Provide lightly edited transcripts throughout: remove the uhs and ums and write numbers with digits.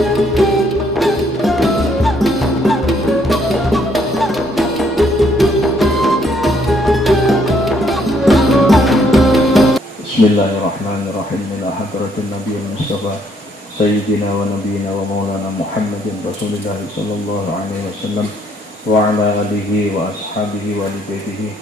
Bismillahirrahmanirrahim. Ila hadratin Nabi Mustafa Sayyidina wa Nabiyina wa Maulana Muhammadin Rasulullah sallallahu alaihi wasallam wa ala alihi wa ashabihi wa alihi.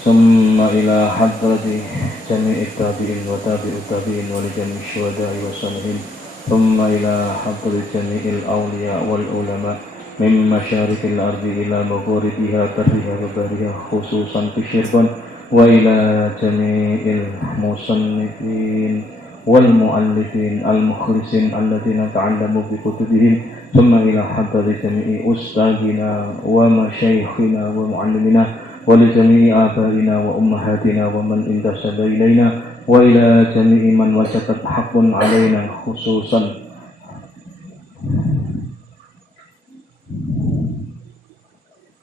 Summa ila hadrati jami'i tabi'in wa tabi'ut tabi'in wa li jami'i syuhada'i wa salihin. Summa ila hadrati jami'il awliya wal ulama min masyarikil ardi ila magharibiha tarriha wa bariha khususan fi Cirebon wa ila jami'il musannifin wal muallifin al mukhlisin alladziina ta'allamu bi kutubihim thumma ila hadrati jami'i ustadzina wa masyayikhina wa muallimina wa li jami'i abaina wa ummahatina wa man intasaba ilaina wa ila jami'i man wajabat haqqun alaina khususan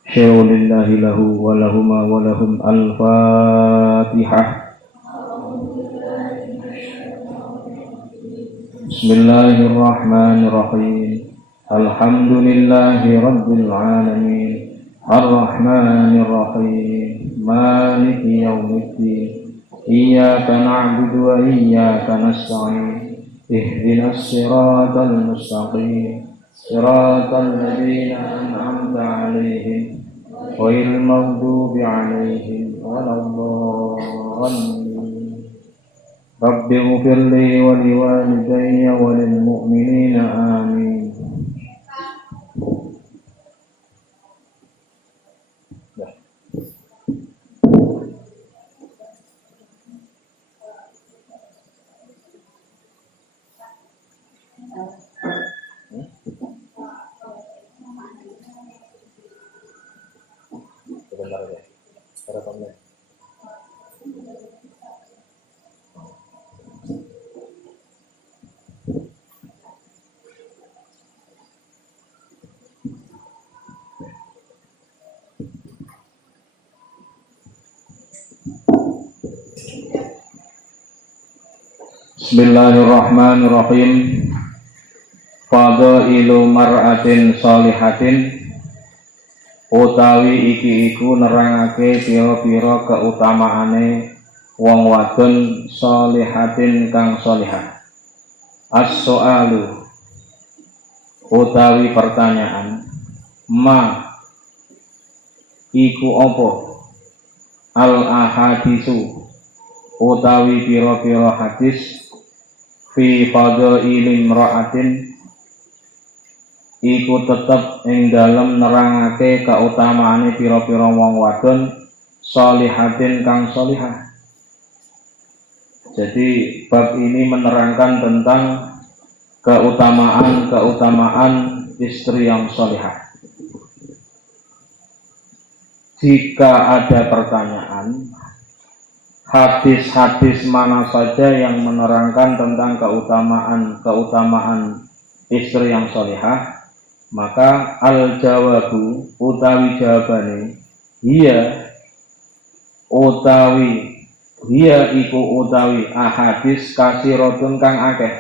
Syaulillahi lahu wa lahuma wa lahum al-Fatihah. Bismillahirrahmanirrahim. Alhamdulillahi rabbil alamin. Ar-Rahmanirrahim. Maliki yaumiddin. Iyyaka na'budu wa iyyaka nasta'in. Ihdinas siratal mustaqim. Siratal ladzina an'amta 'alaihim ghairil maghdubi 'alaihim waladdallin. Rabbighfir li wa liwalidayya wa lil mu'minina amin. Sebentar ya, berapa menit? Bismillahirrahmanirrahim. Fadailu mar'atin sholihatin, utawi iki iku nerangake pira-pira keutamaane wong wadon sholihatin kang sholihah. As-soalu utawi pertanyaan, ma iku apa? Al-ahadisu utawi pira-pira hadis fi fadaili imra'atin iku tetep ing dalem nerangake kautamaane pira-pira wong wadon sholihatin kang sholihah. Jadi bab ini menerangkan tentang keutamaan istri yang sholihah. Jika ada pertanyaan, hadis-hadis mana saja yang menerangkan tentang keutamaan istri yang sholihah, maka al-jawabu utawi jawabane hiya iku utawi ahadis kasiratun kang akeh.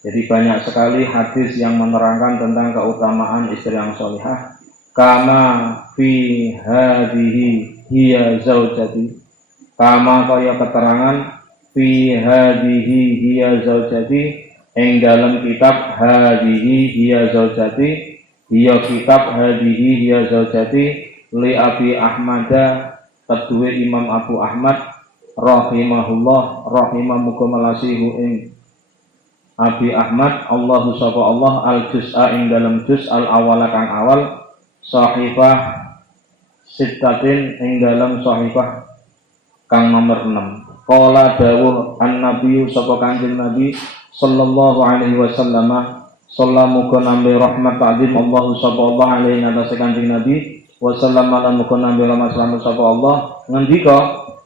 Jadi banyak sekali hadis yang menerangkan tentang keutamaan istri yang sholihah. Kama fi hadhihi hiya zaujati, kama kaya keterangan fi hadhihi hiya zaujati ing dalam kitab hadhihi hiya zaujati, hiya kitab hadhihi hiya zaujati li Abi Ahmada kedue Imam Abu Ahmad rahimahullah, rahimamuga melasihu ing Abi Ahmad Allahu sapa Allah al-juz'a ing dalam juz al-awwal kang awal, sahifah sittatin ing dalam sahifah kang nomor 6. Qala dawuh an-nabiyyu sapa Kanjeng Nabi sallallahu alaihi wasallam, sallamuka nambe rahmat ta'zim Allahu sapa Allah alaihi ngatasi Kanjeng Nabi wasallam alamuka nambe rahmat sapa Allah ngendika,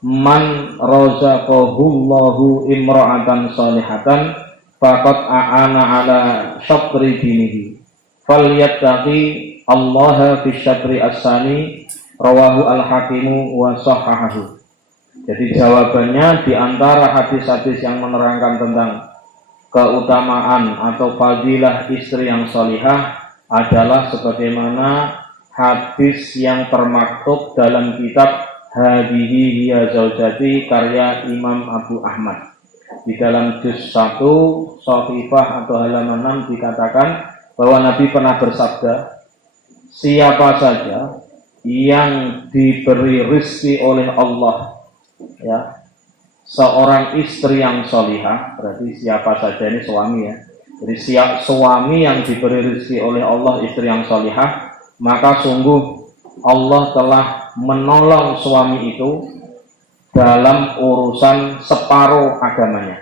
man razaqahullahu imra'atan salihatan faqad a'ana ala syatri dinihi falyattaqi Allah fi syatri as-sani, rawahu al-hakimu wa sahahahu. Jadi jawabannya di antara hadis-hadis yang menerangkan tentang keutamaan atau fadilah istri yang salihah adalah sebagaimana hadis yang termaktub dalam kitab Hadihi Hiya Zaujati karya Imam Abu Ahmad. Di dalam juz 1 Shafifah atau halaman 6 dikatakan bahwa Nabi pernah bersabda, siapa saja yang diberi rezeki oleh Allah, ya, seorang istri yang salihah, berarti siapa saja ini suami ya. Jadi suami yang diberi rezeki oleh Allah istri yang salihah, maka sungguh Allah telah menolong suami itu dalam urusan separuh agamanya.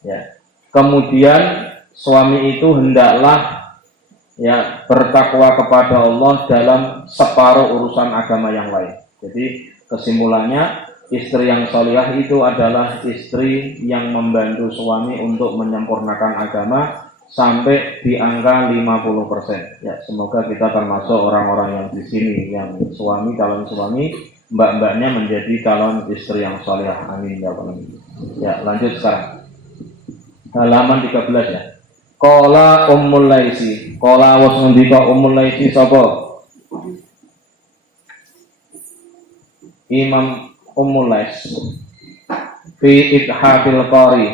Ya. Kemudian suami itu hendaklah ya bertakwa kepada Allah dalam separuh urusan agama yang lain. Jadi kesimpulannya, istri yang salihah itu adalah istri yang membantu suami untuk menyempurnakan agama sampai di angka 50%. Ya, semoga kita termasuk orang-orang yang di sini yang suami, calon suami, mbak-mbaknya menjadi calon istri yang salihah. Amin ya rabbal alamin. Ya, lanjut sekarang. Halaman 13 ya. Qala Ummul Laisi. Qala was ngendika Ummul Laisi sapa? Imam Ummul Lais fi Ithafil Qari,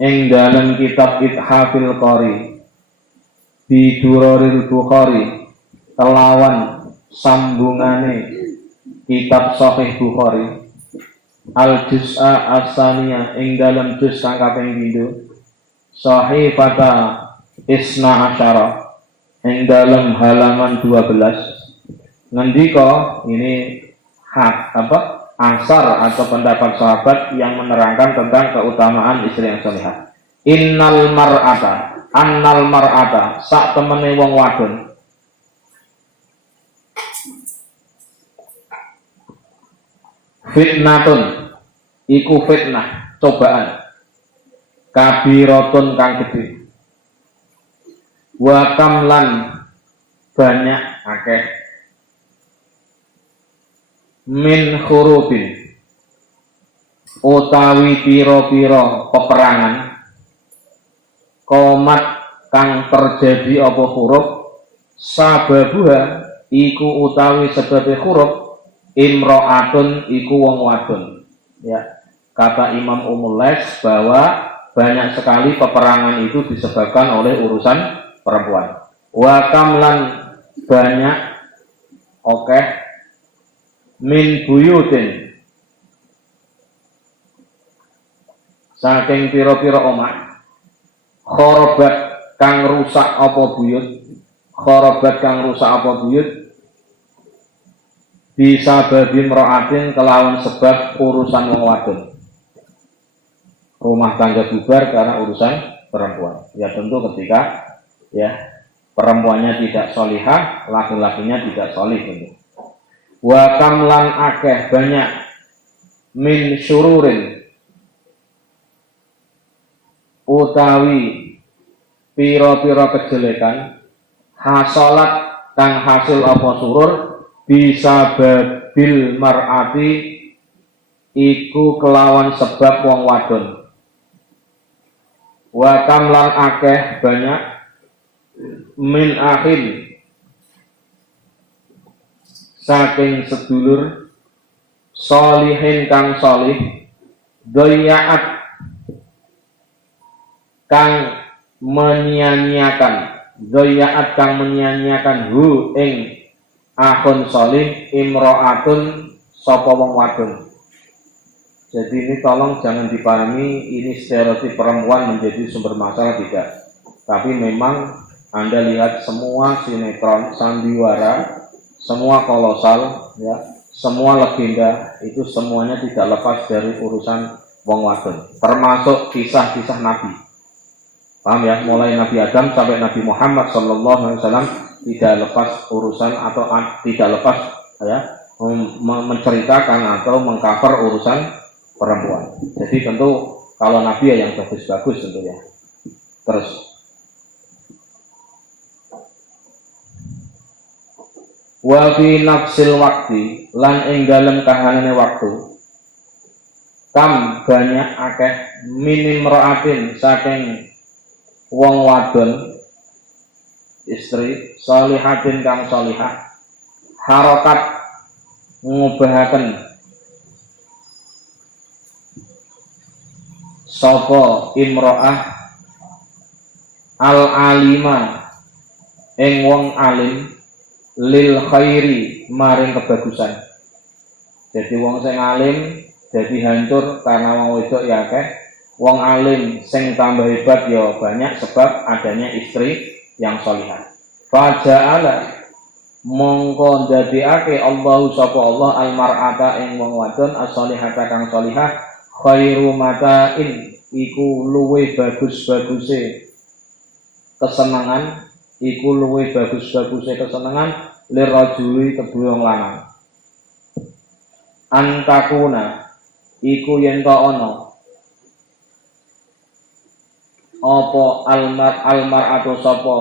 ing dalam kitab Ithafil Qari di Duraril Bukhari kelawan sambungane kitab Sahih Bukhari al juz'a as-saniyah, ing dalam juz kang kaping 7 Sahifata Isna Asyara, ing dalam halaman 12 ngendika ini asar atau pendapat sahabat yang menerangkan tentang keutamaan istri yang salihah. Annal mar'ata sak temene wong wadon fitnatun iku fitnah, cobaan, kabiratun kang gede, wa kamlan banyak akeh, min khurubin utawi piro-piro peperangan, komat kang terjadi apa huruf, sababuha iku utawi sebab huruf, imro'atun iku wong wadon. Ya, kata Imam Ummul Lais bahwa banyak sekali peperangan itu disebabkan oleh urusan perempuan. Wa kamlan banyak min buyutin saking piro-piro omah, khorobat kang rusak apa buyut, bisa babi meroatin kelawan sebab urusan wong wadon. Rumah tangga bubar karena urusan perempuan. Ya tentu ketika ya perempuannya tidak solihah, laki-lakinya tidak solih tentu. Wa kamlan akeh banyak min syururin utawi piro-piro kejelekan, hasolat kang hasil apa surur, bisa babil mar'ati iku kelawan sebab wong wadon. Wa kamlan akeh banyak min akhil saking sedulur, solihin kang solih, doyaat kang menyia-nyiakan hu ing akhun solih, imro'atun sapa wong wadon. Jadi ini tolong jangan dipahami ini stereotip perempuan menjadi sumber masalah, tidak. Tapi memang Anda lihat semua sinetron, sandiwara, semua kolosal, ya, semua legenda itu semuanya tidak lepas dari urusan wong wadon, termasuk kisah-kisah Nabi. Paham ya? Mulai Nabi Adam sampai Nabi Muhammad SAW tidak lepas urusan atau tidak lepas ya menceritakan atau mengcover urusan perempuan. Jadi tentu kalau Nabi ya yang bagus-bagus tentunya. Terus wa fi nafsil waktu lan ing dalem kahanane waktu, kam banyak akeh minim roatin saking wong wadon istri solihatin kang solihah harokat ngubahaken sapa imro'ah al alima ing wong alim lil khairi maring kebagusan. Jadi wong sing alim jadi hancur karena wong wedok ya akeh, wong alim sing tambah hebat ya banyak sebab adanya istri yang solihah. Faja'ala mongko ndadekake Allahu sapa Allah al mar'ata ing wong wadon as-solihata kang solihah khairu mata'in iku luwih bagus-baguse kesenangan, iku luwih bagus-baguse kesenangan lirajuli kedue wong lanang. Antakuna iku yen ta ana apa almar'atu sapa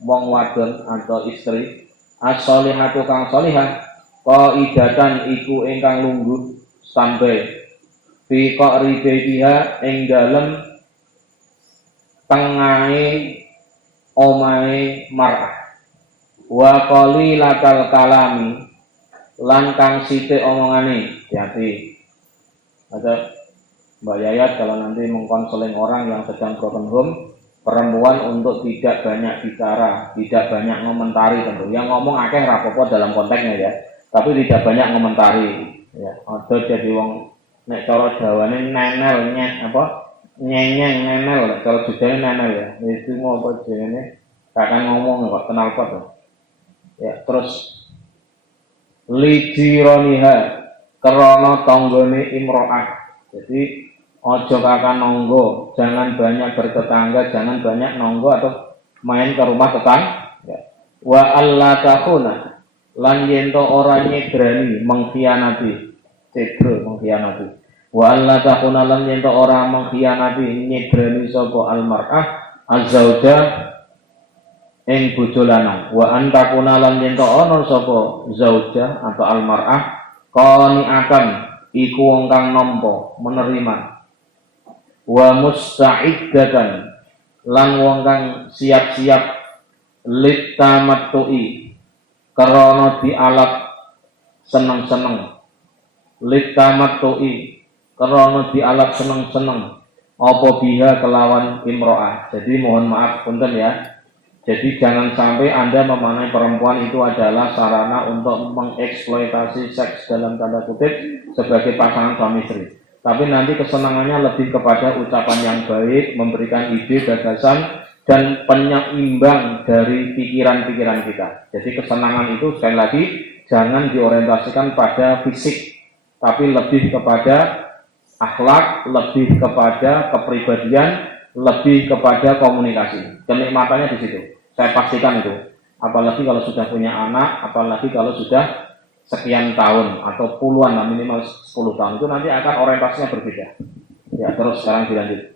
wong wadon atau istri as-solihatu kang solihah qaidatan iku ingkang lungguh standby fi qari baitiha ing dalem tengahe omahe mar'ah wa qalilatal kalami lan kang sithik omongane. Jadi ada Mbak Yayat kalau nanti mengkonseling orang yang sedang broken home, perempuan untuk tidak banyak bicara, tidak banyak ngomentari tentu. Yang ngomong akeh rapopo dalam konteksnya ya, tapi tidak banyak ngomentari. Ya, ada jadi wong nek cara Jawane nenel nyenyeng nenel, kalau Jogja nenel ya. Itu mau apa jenenge? Kakak ngomong kok kenal pot. Ya, terus lijironiha krana tanggane imro'ah. Jadi ojo kakak nonggo, jangan banyak bertetangga, jangan banyak nonggo atau main ke rumah tetangga. Ya. Wa alla takuna lan yento ora nyedrani mengkhianati, cedro mengkhianati. Wa alla takuna lan yento ora mengkhianati nyedrani sapa almar'ah azauja ing bojo lanang. Wa antakuna lan yento ana sapa zauja atau almar'ah qani akan iku wong kang nampa menerima wa musta'iddatan lan wong kang siap-siap litamattu'i karena dialat seneng-seneng litamattu'i karena dialat seneng-seneng apa biha kelawan imro'ah. Jadi mohon maaf punten ya. Jadi jangan sampai Anda memaknai perempuan itu adalah sarana untuk mengeksploitasi seks dalam tanda kutip sebagai pasangan suami istri. Tapi nanti kesenangannya lebih kepada ucapan yang baik, memberikan ide, gagasan, dan penyeimbang dari pikiran-pikiran kita. Jadi kesenangan itu sekali lagi jangan diorientasikan pada fisik, tapi lebih kepada akhlak, lebih kepada kepribadian, lebih kepada komunikasi. Kenikmatannya di situ. Saya pastikan itu. Apalagi kalau sudah punya anak, apalagi kalau sudah sekian tahun atau puluhan lah, minimal 10 tahun itu nanti akan orientasinya berbeda. Ya, terus sekarang dilanjut.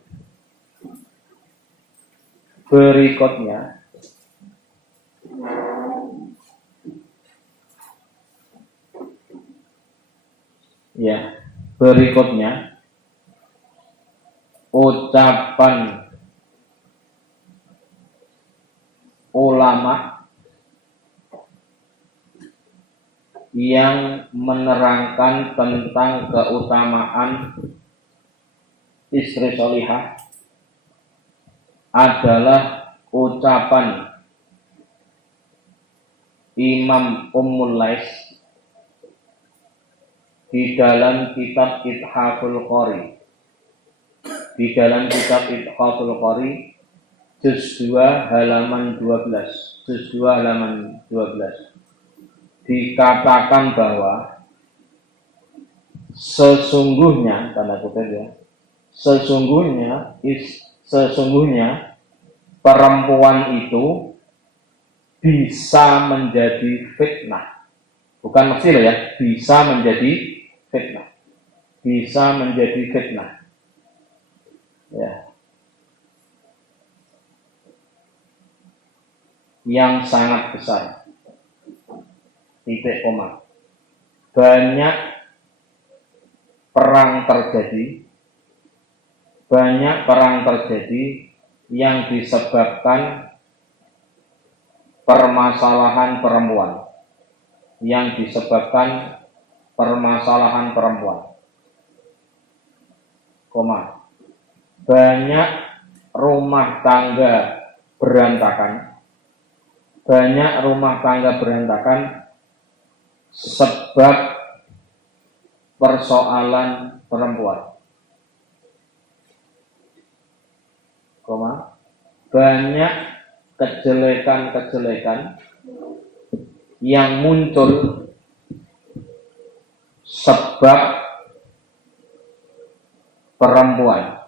Berikutnya ucapan ulama yang menerangkan tentang keutamaan istri solihah adalah ucapan Imam Ummul Lais di dalam kitab Ithaful Qori. Di dalam kitab Ithaful Qori juz 2 halaman 12. Juz 2 halaman 12. Dikatakan bahwa sesungguhnya tanda kutip ya, sesungguhnya perempuan itu bisa menjadi fitnah. Bukan mesti ya, bisa menjadi fitnah. Bisa menjadi fitnah. Ya. Yang sangat besar. Titik koma. Banyak perang terjadi, banyak perang terjadi yang disebabkan permasalahan perempuan, yang disebabkan permasalahan perempuan, banyak rumah tangga berantakan, banyak rumah tangga berantakan sebab persoalan perempuan, banyak kejelekan-kejelekan yang muncul sebab perempuan,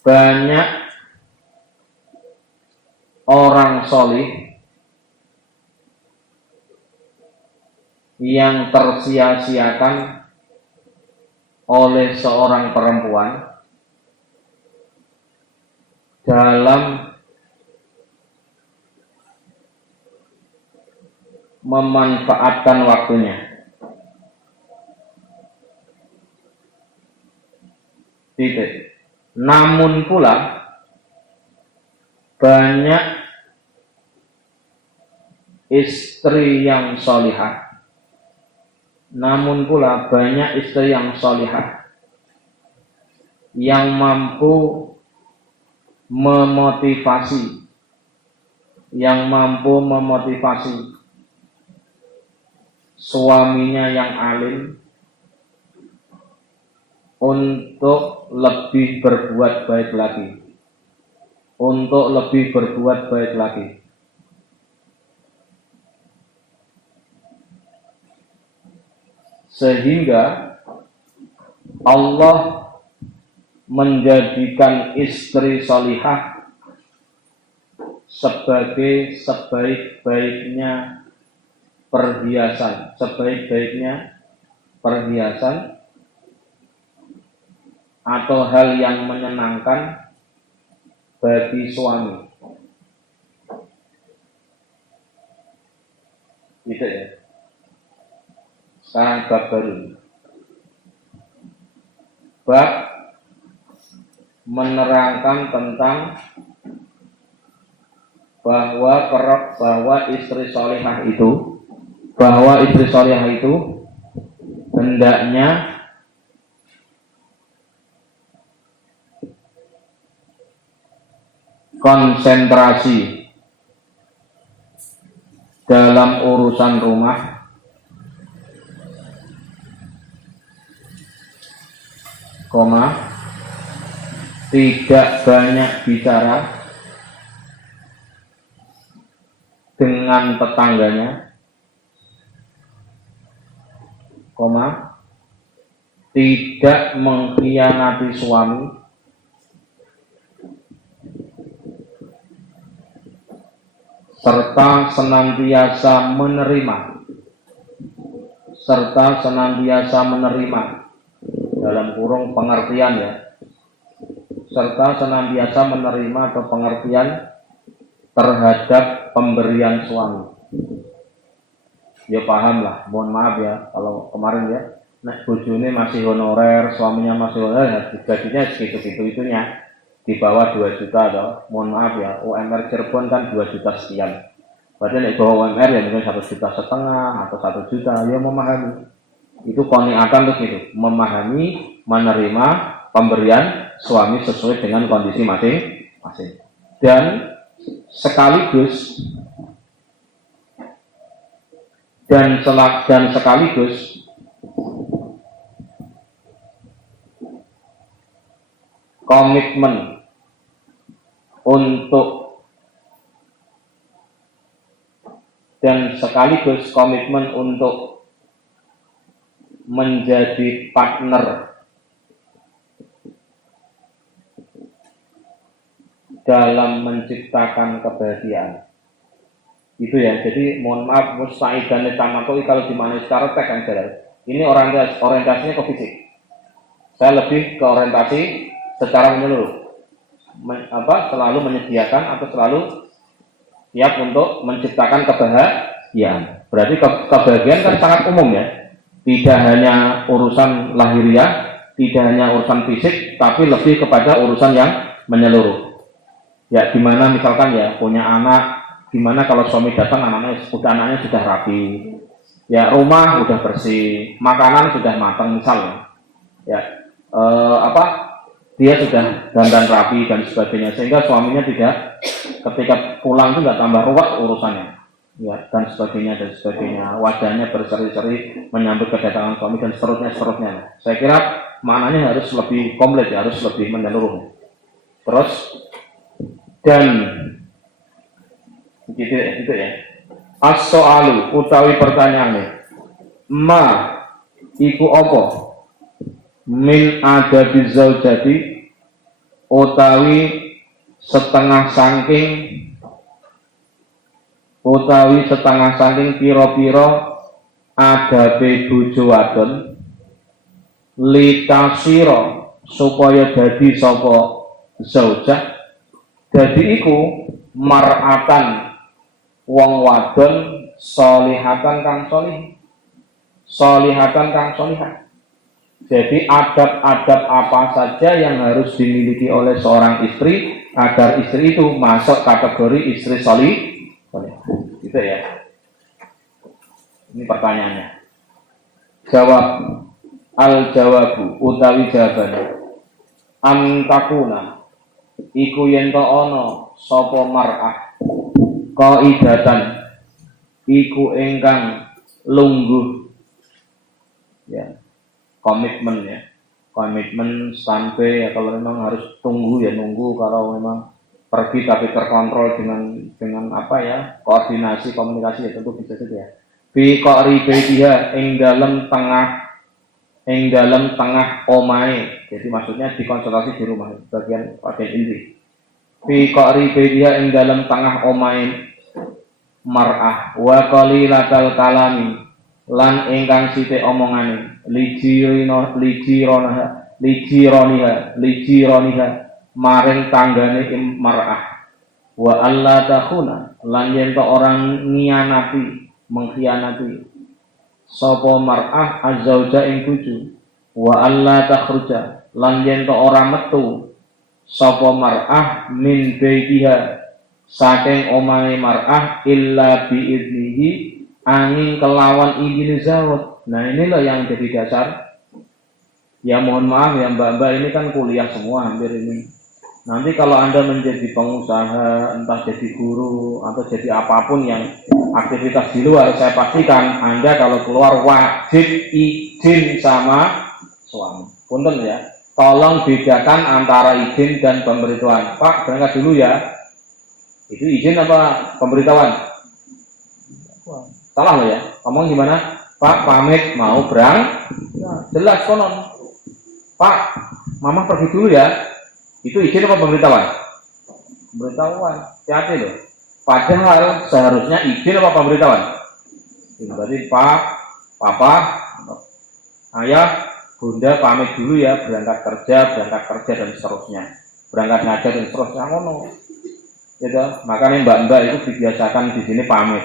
banyak orang solih yang tersia-siakan oleh seorang perempuan dalam memanfaatkan waktunya. Titik. Namun pula banyak istri yang solihah, namun pula banyak istri yang solihah yang mampu memotivasi, suaminya yang alim untuk lebih berbuat baik lagi, sehingga Allah menjadikan istri salihah sebagai sebaik-baiknya perhiasan atau hal yang menyenangkan bagi suami. Gitu ya. Sekarang bab baru. Bab menerangkan tentang bahwa istri solihah itu hendaknya konsentrasi dalam urusan rumah, tidak banyak bicara dengan tetangganya, tidak mengkhianati suami, serta senantiasa menerima dalam kurung pengertian ya, serta senantiasa menerima atau pengertian terhadap pemberian suami. Ya paham lah, mohon maaf ya kalau kemarin ya, bojone masih honorer, suaminya masih honorer, gajinya segitu-itunya, di bawah 2 juta atau mohon maaf ya, UMR Cirebon kan 2 juta sekian. Berarti nek bawa UMR ya mungkin 1,5 juta atau 1 juta, ya memahami. Itu qaniatan tuh gitu, memahami, menerima pemberian suami sesuai dengan kondisi masing-masing. Dan sekaligus komitmen untuk menjadi partner dalam menciptakan kebahagiaan. Itu ya, jadi mohon maaf, mustaidan tamakoi kalau dimaknai secara teks kan jelas. Ini orientasinya ke fisik. Saya lebih ke orientasi secara menyeluruh. Selalu menyediakan atau selalu siap untuk menciptakan kebahagiaan. Berarti kebahagiaan kan sangat umum ya. Tidak hanya urusan lahiriah, tidak hanya urusan fisik, tapi lebih kepada urusan yang menyeluruh. Ya, gimana misalkan ya punya anak, gimana kalau suami datang anaknya sudah rapi, ya rumah sudah bersih, makanan sudah matang misalnya, ya dia sudah dandan rapi dan sebagainya, sehingga suaminya tidak ketika pulang itu nggak tambah ruwet urusannya, ya dan sebagainya, wajahnya berseri-seri menyambut kedatangan suami dan seterusnya. Saya kira maknanya harus lebih komplit ya, harus lebih menyeluruh. Terus dan gitu ya. As-so'alu utawi pertanyaannya, ma iku apa min adabi zaujati utawi setengah saking pira-pira adabe bojo wadon litasira supaya dadi sapa zaujah dadi iku mar'atan wong wadon solihatan kang solihah. Jadi adab-adab apa saja yang harus dimiliki oleh seorang istri agar istri itu masuk kategori istri solihah. Gitu ya. Ini pertanyaannya. Jawab al-jawabu utawi jawabannya antakuna iku yen to ana sapa mar'ah qaidatan iku ingkang lungguh ya, komitmen standby ya, kalau memang harus tunggu ya nunggu, kalau memang pergi tapi terkontrol dengan apa ya, koordinasi komunikasi ya tentu bisa saja ya. Fi qaribiha ing dalam tengah omae, jadi maksudnya dikonsultasi di rumah bagian inti. Fi qaribiha ing dalam tengah omae mar'ah wa qalilatal kalami lan ingkang sithik omongane lijironiha maring tanggane mar'ah wa alla takhuna lan yen to orang mengkhianati sapa mar'ah azzauja ing bojo wa alla takhruja lan yen to ora metu sapa mar'ah min baitiha saking omahe mar'ah illa biiznihi angin kelawan izin zawat. Nah inilah yang jadi dasar. Ya mohon maaf ya mbak-mbak, ini kan kuliah semua hampir ini. Nanti kalau Anda menjadi pengusaha, entah jadi guru atau jadi apapun yang aktivitas di luar, saya pastikan Anda kalau keluar wajib izin sama suami. Punten ya, tolong bedakan antara izin dan pemberitahuan. Pak berangkat dulu ya. Itu izin apa pemberitahuan? Salah loh ya. Ngomong gimana? Pak pamit mau berangkat. Jelas konon. Pak, mama pergi dulu ya. Itu izin apa pemberitahuan? Pemberitahuan. Hati-hati loh. Padahal seharusnya izin apa pemberitahuan? Berarti Pak, Papa, Ayah, Bunda pamit dulu ya, berangkat kerja dan seterusnya. Berangkat ngajar dan seterusnya. Ngono. Gitu. Makanya mbak-mbak itu dibiasakan di sini pamit,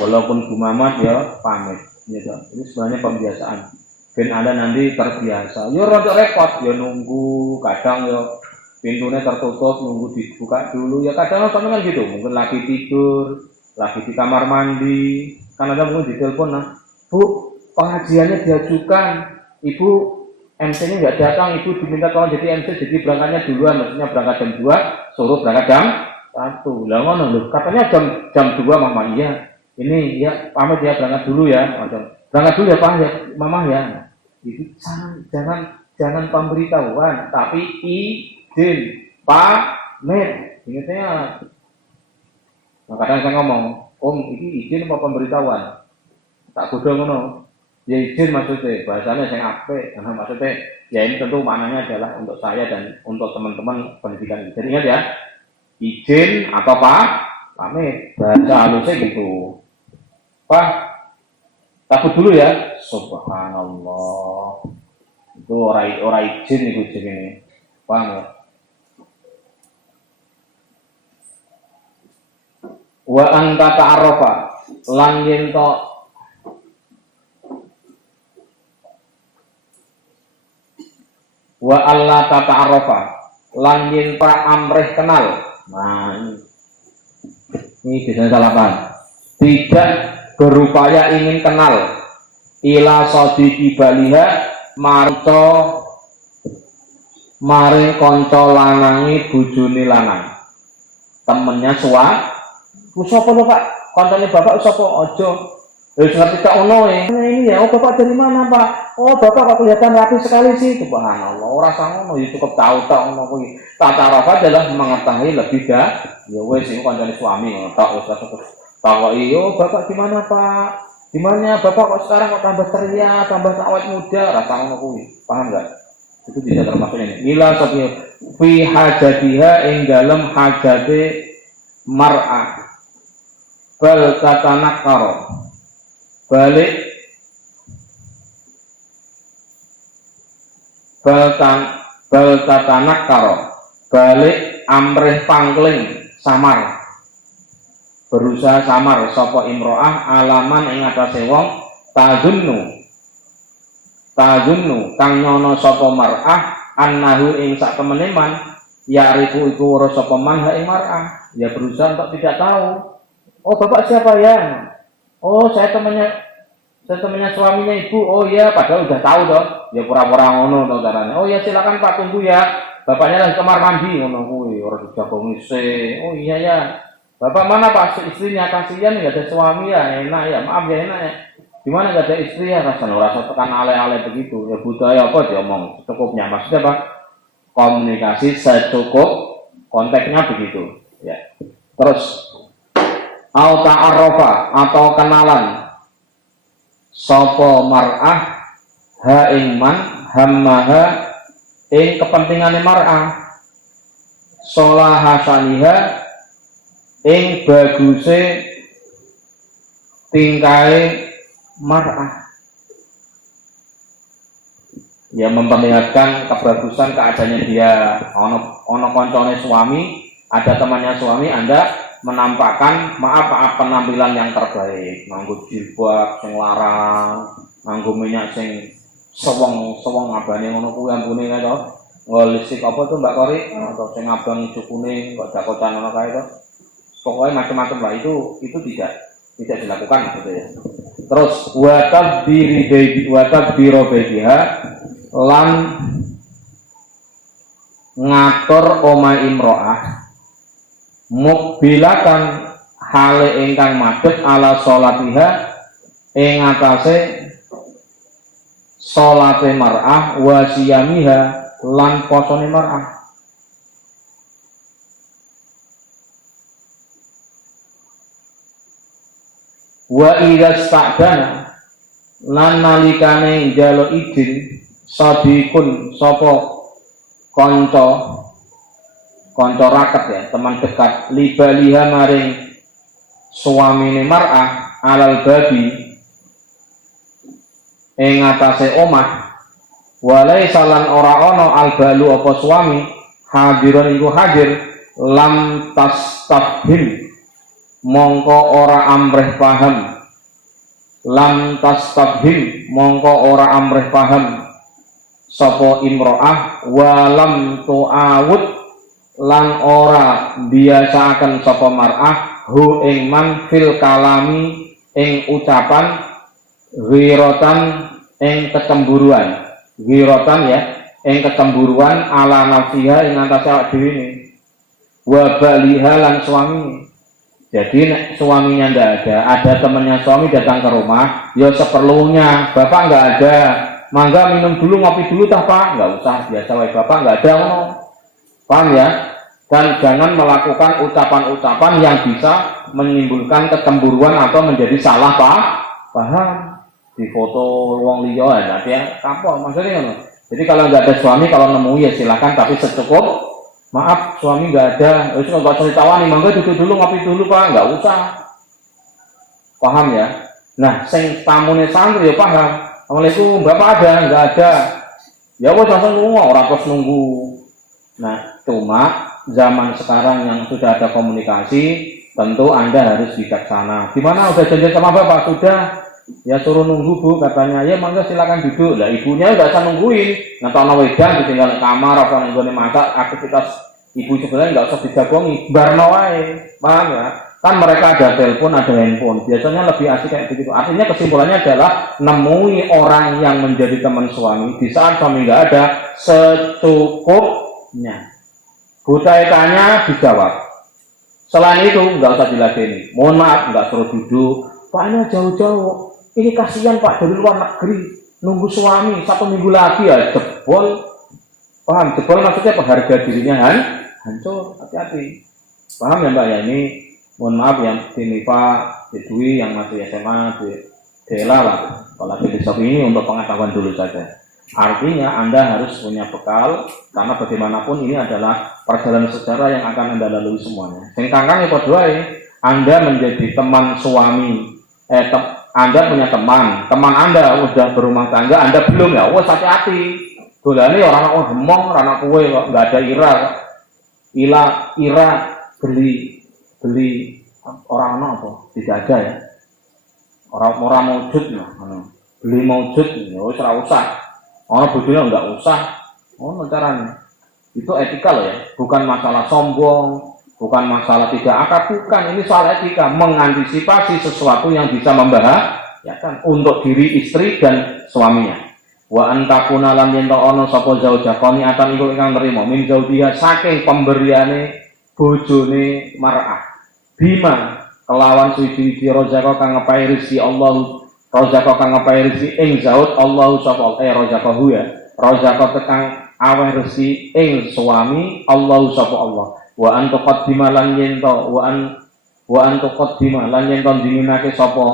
walaupun Bu Mamat ya pamit, gitu. Ini sebenarnya pembiasaan. Ben Anda nanti terbiasa. Yo rada repot, yo nunggu, kadang yo pintunya tertutup, nunggu dibuka dulu. Ya kadang kan gitu, mungkin lagi tidur, lagi di kamar mandi, kan ada mungkin ditelepon, nah, Bu, pengajiannya diajukan, Ibu MC-nya nggak datang, Ibu diminta tolong jadi MC, jadi berangkatnya duluan, maksudnya berangkat jam 2, suruh berangkat jam 1. Lah ngono lho, katanya jam 2 Mama. Iya. Ini ya pamit ya, berangkat dulu ya. Berangkat dulu ya Pak ya, Mama ya. Itu jangan pemberitahuan, tapi izin pamit. Ingatnya. Nah, kadang saya ngomong, Om, ini izin apa pemberitahuan? Tak bodoh ngono. Ya izin maksudnya, bahasanya saya apik. Nah, maksudnya ya ini tentu maknanya adalah untuk saya dan untuk teman-teman pendidikan ini. Jadi ingat ya, izin atau pamit, bahasa halusnya gitu. Pak, takut dulu ya. Subhanallah. Itu orang izin itu ini. Paham ya? Wa anta ta'arafa lan yen to wa alla tata'arrafa lan yen pra amrih kenal. Nah, ini biasanya salah paham. Tidak berupaya ingin kenal ila sadiqi baliha marco maring kanca lanange bojone lanang. Temennya sapa lho Pak? Kancane bapak sapa? Aja. Wis ngerti tak ono ini ya. Oh, bapak dari mana, Pak? Oh, bapak kok kelihatan rapi sekali sih. Subhanallah, ora sang ngono ya cukup tahu tak ngono kuwi. Tata rafa adalah mengetahui lebih dah. Ya wis iku kancane suami ngono tak wis cukup. Takoki, "Oh, bapak gimana, Pak? Gimana bapak kok sekarang kok tambah ceria, tambah awet muda?" Rasa ngono kuwi. Paham enggak? Itu tidak termasuk ini. Ila sabi fi hajatiha ing dalem hajate mar'ah. Bal tatanakkaro. Balik bal tatanakkaro. Balik amrih pangling samar. Berusaha samar sapa imro'ah alaman ing atase wong tazunnu kang nyono sapa mar'ah annahu ing sak temene man ya'rifu iku ora sapa man ha ing mar'ah. Ya berusaha untuk tidak tahu. Oh, bapak siapa ya? Oh, saya temannya suaminya ibu. Oh iya, padahal udah tahu toh. Ya pura-pura ngono toh caranya. Oh ya silakan Pak, tunggu ya. Bapaknya lagi kamar mandi ngono kuwi, ora dijagongi se. Oh iya ya. Bapak mana Pak istrinya? Kasihan enggak ada suami ya. Enak ya. Maaf ya, enak ya. Gimana enggak ada istri ya? Rasa tekan ale-ale begitu. Ya budaya apa diomong secukupnya. Maksudnya apa? Komunikasi secukup konteksnya begitu. Ya. Terus au ta'arrafa atau kenalan sapa mar'ah ha ing man hammaha ing kepentingane mar'ah salah hasaniha ing baguse tingkae mar'ah. Ya memperlihatkan kebagusan keadaannya dia. Ono koncone suami, ada temannya suami, Anda menampakkan maaf penampilan yang terbaik, nganggo jilbab sing larang, nganggo minyak sing seweng abane ngono kuwi ambune kae to. Listrik apa tuh Mbak Kori? Atau sing abang ijo kuning, kok dakotan ngono kae to. Pokoknya macam-macam lah itu tidak dilakukan gitu ya. Terus wa tadbiru baiha lan ngatur omah imro'ah mukbilatan hale ingkang madhep ala sholatiha ing atase sholate mar'ah wa siyamiha lan posone mar'ah. Wa idza sta'dana lan nalikane njaluk izin sadikun sapa kanca raket ya, teman dekat libaliha maring suamine mar'ah alal babi ing atase omah walai salan ora ana albalu apa suami hadiron iku hadir lam tastafhim mongko ora amrih paham lam tastafhim mongko ora amrih paham sapa imro'ah walam tu'awud lan ora biasaaken sapa mar'ah hu ing man fil kalami ing ucapan ghiratan ing kecemburuan ya ing kecemburuan ala nafsiha ing atase awak dhewe wa baliha lan suami. Jadi suaminya ndak ada temannya suami datang ke rumah, ya seperlunya. Bapak nggak ada, mangga minum dulu, ngopi dulu tah Pak? Nggak usah, biasa wae Bapak nggak ada ngono. Paham ya? Dan jangan melakukan ucapan-ucapan yang bisa menimbulkan kecemburuan atau menjadi salah paham. Di foto wong liya ya, kapok maksudnya ngono. Jadi kalau nggak ada suami, kalau nemu ya silakan, tapi secukup. Maaf suami nggak ada, nggak usah ditawani, mangga duduk dulu ngopi dulu Pak, nggak usah. Paham ya? Nah, sing tamune santri ya paham. Assalamualaikum, Bapak ada? Nggak ada. Ya wes langsung nunggu, orang terus nunggu. Nah, cuma zaman sekarang yang sudah ada komunikasi, tentu Anda harus bijaksana. Gimana udah janji sama Bapak? Sudah. Ya suruh nunggu Bu, katanya. Ya mangga silakan duduk. Lah ibunya nggak usah nungguin. Ngetokno wedang ditinggal kamar apa nggone masak, aktivitas ibu sebenarnya nggak usah dijagongi, barno wae. Paham ya? Kan mereka ada telepon, ada handphone. Biasanya lebih asik kayak begitu. Artinya kesimpulannya adalah nemui orang yang menjadi teman suami di saat suami nggak ada secukupnya. Butai tanya dijawab. Selain itu nggak usah diladeni. Mohon maaf, nggak suruh duduk. Pak ini jauh-jauh. Ini kasihan Pak dari luar negeri. Nunggu suami 1 minggu lagi ya jebol. Paham? Jebol maksudnya harga dirinya hancur. Hati-hati. Paham ya Mbak ya? Ini mohon maaf yang di MIPA, di Dwi yang masih SMA, di Dela lah. Kalau filosofi ini untuk pengetahuan dulu saja. Artinya Anda harus punya bekal karena bagaimanapun ini adalah perjalanan sejarah yang akan Anda lalui semuanya. Sing kangkang yang kedua Anda menjadi teman suami. Anda punya teman Anda udah berumah tangga, Anda belum ya, wah hati-hati. Dolane orang gemong, orang kue kok nggak ada ira beli orang apa? Tidak ada ya. Orang maujud ya, beli maujud ya wis ora usah. Orang bojone enggak usah. Oh, caranya. Itu etika loh ya, bukan masalah sombong. Bukan masalah tidak akad, bukan. Ini soal etika, mengantisipasi sesuatu yang bisa membahayakan untuk diri istri dan suaminya. Wa antakuna lan yen ana sapa zaujakoni atan iku ingkang nrimo min zaujiha saking pemberiane bojone mar'ah. Bima kelawan suci rozako kang ngepai rezeki Allah, rozako kang ngepai rezeki ing zaud Allah sapa rozakahu ya. Rozako tekang aweh rezeki ing suami Allah sapa Allah. Wa antuqaddima lan yento wa antuqaddima lan yento diminake sapa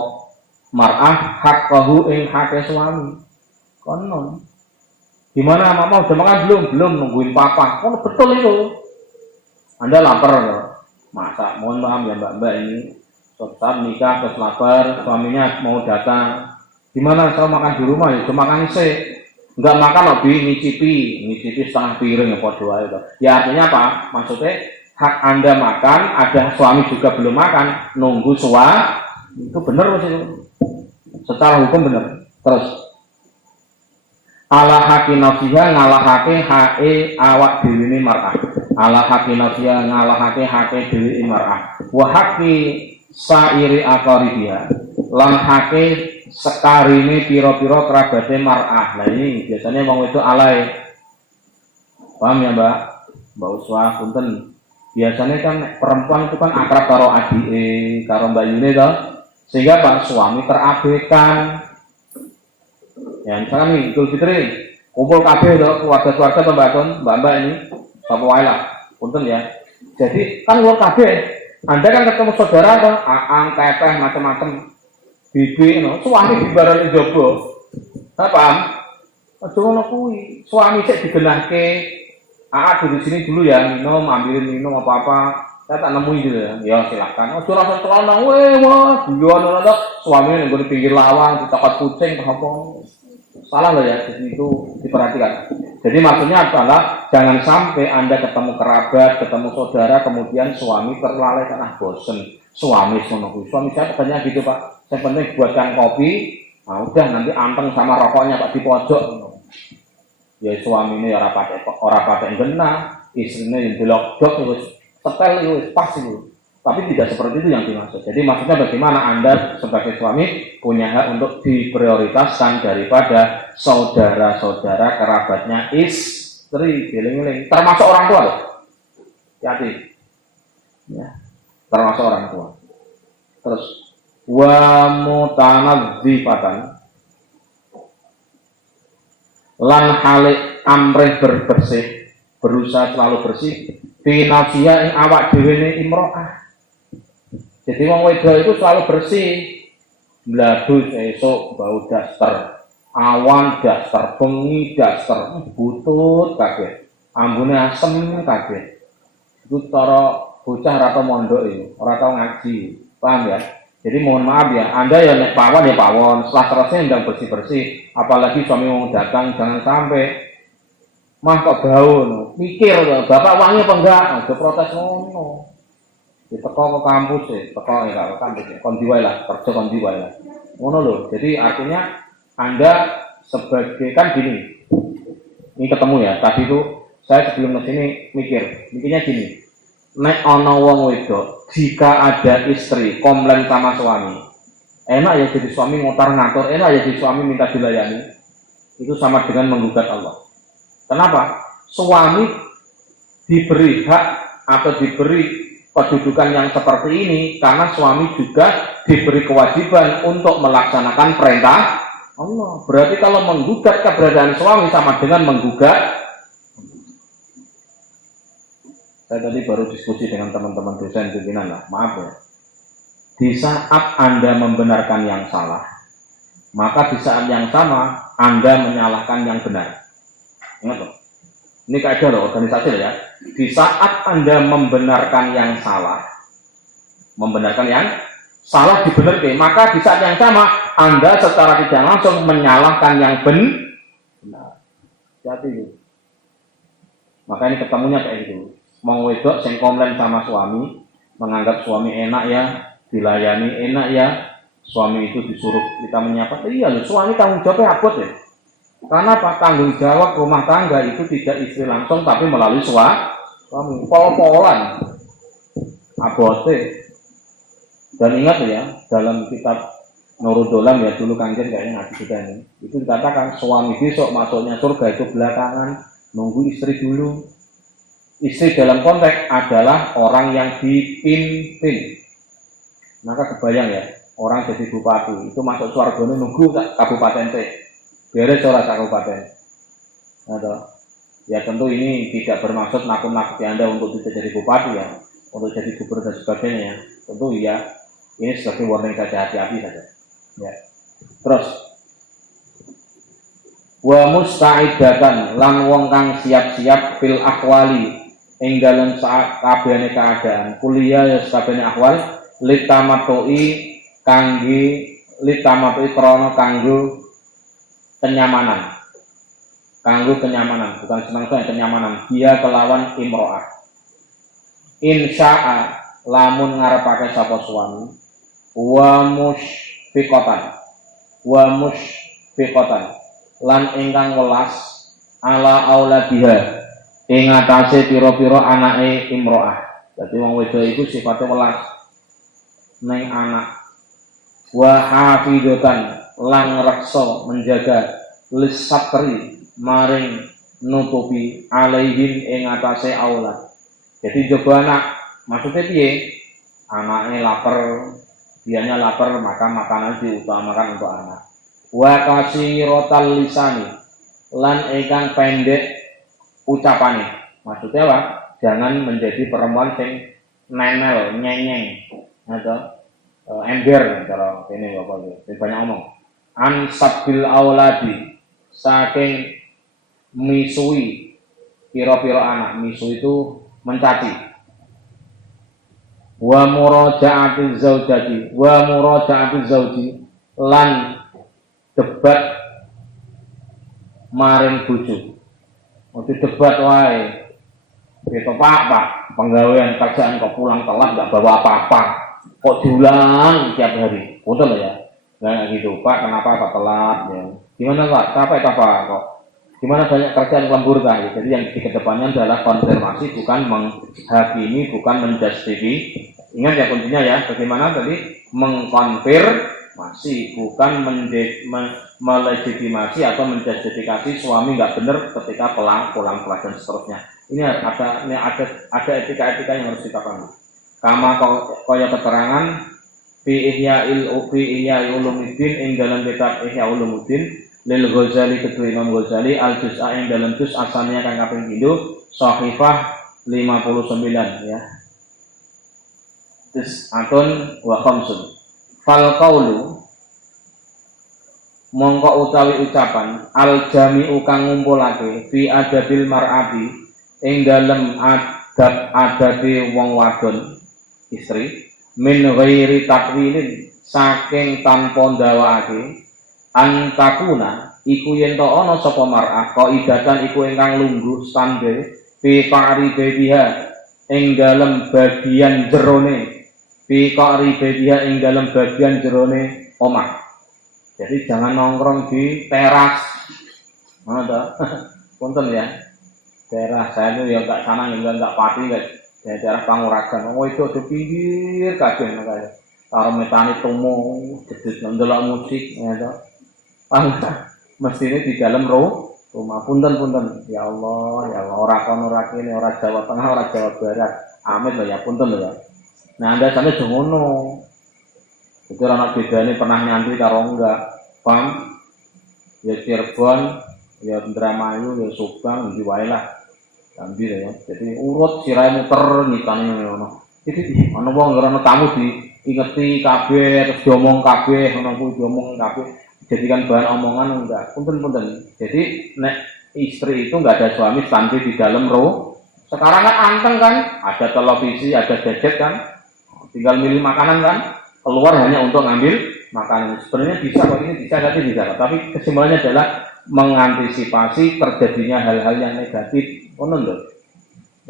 mar'ah haqqahu ing hake suami. Konon gimana mama udah makan belum nungguin papa. Konon betul itu. Anda lapar masak, mohon maaf ya mbak ini saat nikah terus lapar, suaminya mau datang, gimana saya makan di rumah ya cuma makan nggak makan lebih ngicipi setengah piring ya podo aja. Ya artinya apa? Maksudnya hak Anda makan, ada suami juga belum makan, nunggu itu benar maksudnya. Secara hukum benar. Terus ala haki nafsiha ngalahake hae awak dhewe mar'ah. Ala haki nafsiha ngalahake hake dhewe mar'ah. Wa haki sairi aqaribiha. Lan hake sekarine pira-pira kerabate mar'ah. Nah ini biasanya wong itu alay. Paham ya Mbak? Mbak Uswah punten. Biasanya kan perempuan itu kan akrab karo adike, karo Mbak Yune toh. Sehingga Pak suami terabaikan. Ya misalkan nih Idul Fitri kumpul kabeh toh keluarga-keluarga toh Mbak ini sapa wae lah. Punten ya. Jadi kan luar kabeh. Anda kan ketemu saudara toh, aang, teteh macam-macam. Bibi suami dibarani jogo. Paham? Aja ngono kuwi. Suami sik digenahke. Di sini dulu ya, ambilin minum apa-apa. Saya tak nemui gitu ya. Ya silakan. Aja rasa celana wah, guyon ora suami ning di pinggir lawang, di tempat kucing apa. Salah loh ya, jadi itu diperhatikan. Jadi maksudnya adalah jangan sampai Anda ketemu kerabat, ketemu saudara, kemudian suami terlalai karena bosen. Suami saya katanya gitu Pak. Saya penting buatkan kopi, nah udah nanti anteng sama rokoknya Pak di pojok. Ya suami ini orang pakai genah, istrinya yang delok-dok itu setel itu pas itu. Tapi tidak seperti itu yang dimaksud. Jadi maksudnya bagaimana Anda sebagai suami punya hak untuk diprioritaskan daripada saudara-saudara kerabatnya istri, giling-giling, termasuk orang tua loh. Hati. Ya, termasuk orang tua. Terus wa mutanadzifatan lan halik amrih bersih, berusaha selalu bersih fi nafsiha ing awak dhewe ne imro'ah. Jadi wong wedok itu selalu bersih. Bladus esok bau daster, awan daster, bengi daster, butut kabeh. Ambune asem kabeh. Itu cara bocah ora tau mondok iki, ora tau ngaji. Paham ya? Jadi mohon maaf ya, Anda ya nek pawon ya pawon, setelah selesai ndang bersih-bersih, apalagi suami mau datang jangan sampai mah kok bau no. Mikir loh, bapak wangi apa enggak? Aja protes ngono. Diteko ke kampus teko ya ke kampus ya. Kon diwae lah, kerja kon diwae lah. Ngono loh. Jadi artinya Anda sebagai kan gini. Ini ketemu ya. Tadi itu saya sebelum kesini mikirnya gini. Nek ana wong wedok, jika ada istri komplain sama suami, enak ya jadi suami ngotar ngatur, enak ya jadi suami minta dilayani. Itu sama dengan menggugat Allah. Kenapa? Suami diberi hak atau diberi kedudukan yang seperti ini karena suami juga diberi kewajiban untuk melaksanakan perintah Allah. Berarti kalau menggugat keberadaan suami sama dengan menggugat. Saya tadi baru diskusi dengan teman-teman dosen pimpinan lah, maaf ya. Di saat Anda membenarkan yang salah, maka di saat yang sama Anda menyalahkan yang benar. Ingat loh, ini kaidah loh organisasi loh ya. Di saat Anda membenarkan yang salah dibenarkan, maka di saat yang sama Anda secara tidak langsung menyalahkan yang benar. Jadi itu. Maka ini ketemunya kayak gitu. Mau wedok sing komplain sama suami, menganggap suami enak ya, dilayani enak ya, suami itu disuruh kita menyiapkan. Iya, suami tanggung jawabnya abot ya. Karena apa? Tanggung jawab rumah tangga itu tidak istri langsung, tapi melalui suami. Pol-polan, abote. Dan ingat ya, dalam kitab Nurul Dolam ya dulu Kanjeng kayaknya ngaji juga ini. Itu dikatakan suami besok masuknya surga itu belakangan, nunggu istri dulu. Istri dalam konteks adalah orang yang dipimpin. Maka kebayang ya, orang jadi bupati itu masuk surga nunggu kabupaten C. Beres ora kabupaten. Nah, ya tentu ini tidak bermaksud nakut-nakuti Anda untuk tidak jadi bupati ya, untuk jadi gubernur dan sebagainya ya. Tentu ya, ini sebagai warning saja, hati-hati saja. Ya. Terus wa musta'idatan lan wong kang siap-siap fil ahwali ing dalem saat kabehane keadaan kuliah ya sakabehane ahwal litamatoi krana kanggo kenyamanan bukan senang-senang kenyamanan dia kelawan imro'ah insya'a lamun ngarepake sapa suami wa musyfiqatan lan ingkang welas ala auladiha ing atase pira-pira anake imro'ah. Dadi wong wedok iku sifate welas ning anak. Wa hafidatan lan reksa menjaga lisatri maring nutupi alaihim ing atase aulad. Jadi jaga anak, maksudnya piye? Anake lapar, dianya lapar, maka makanan diutamakan untuk anak. Wa kasiratal lisani lan ingkang pendek ucapane, maksudnya apa? Jangan menjadi perempuan yang nenel, nyengeng, atau ember, kalau ini apa itu? Banyak ngomong. Ansabil auladi, saking misui, piro-piro anak, misu itu mencaci. Wa murajaati zauji, lan debat maring bojo. Untuk debat wae. Itu pak, penggawean kerjaan kok pulang telat nggak bawa apa-apa. Kok diulang tiap hari. Betul ya? Nggak gitu, Pak. Kenapa kok telat? Ya. Gimana Pak? Capek apa kok? Gimana banyak kerjaan lembur kah? Ya. Jadi yang di kedepannya adalah konfirmasi, bukan menghakimi, bukan menjustifikasi. Ingat ya kuncinya ya. Bagaimana tadi? Mengkonfirmasi, bukan melegitimasi atau menjustifikasi suami nggak benar ketika pulang dan seterusnya. Ini ada etika-etika yang harus kita pahami. Kama kaya keterangan fi Ihya Ulumuddin ing dalam kitab Ihya Ulumuddin lil Ghazali kedua Imam Ghazali al juz'a ing dalam juz asalnya kang kaping 3 Shahifah 59 ya. Tis'atun wa khamsun. Fal qaulu mongko utawi ucapan al jami'u kang ngumpulake fi adabil mar'ati ing dalem adabe wong wadon istri min ghairi takwilin saking tanpa ndawakake antakuna iku yen to ana sapa mar'ah qaidatan iku ingkang lungguh standar fi qari babiha ing dalem bagian jerone fi qari babiha ing dalem bagian jerone omah Jadi jangan nongkrong di teras. Ada, punten ya. Daerah saya itu ya enggak sana enggak pati enggak. Daerah Panguragan. Oh itu di pinggir kabeh kae. Karo metani tumo, jedit ndelok musik ya to. Mestine di dalam rumah. Punten. Ya Allah, ora kono ora kene, ora Jawa Tengah, ora Jawa Barat. Amit lho ya punten lho ya. Nah, Anda sampe do ngono. Itu anak bedane pernah nyantri karo enggak. Paham? Ya Cirebon, ya Indramayu, ya Subang, di wae lah. Ambil ya. Jadi urut sirahe muter ngitane ngono. Iki ana wong ora tamu diingeti kabeh terus diomong kabeh ngono kuwi diomong kabeh jadikan bahan omongan enggak. Punten. Jadi nek istri itu enggak ada suami standby di dalam sekarang kan anteng kan, ada televisi, ada gadget kan. Tinggal milih makanan kan, keluar hanya untuk ngambil makanan. Sebenarnya bisa kok, ini bisa, nanti bisa. Tapi kesimpulannya adalah mengantisipasi terjadinya hal-hal yang negatif.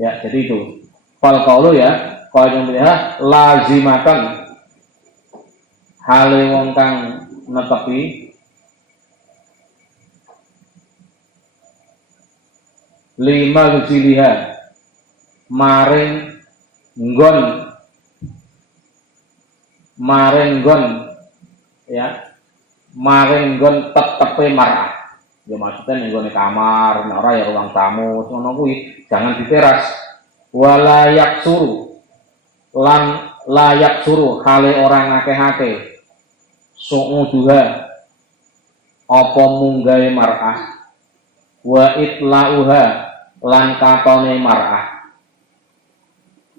Ya, jadi itu. Fal qaulu ya, kalau yang melihat lazimatan hale wong kang netepi lima gusiliha maring nggon tetepe mar'ah. Ya maksudnya nggone kamar, ora ya ruang tamu, ngono kuwi jangan di teras. Wala yaksuru lan layak suruh hale orang ngakeh-ngakeh su'uduha apa munggahe mar'ah wa itlauha lan katone mar'ah.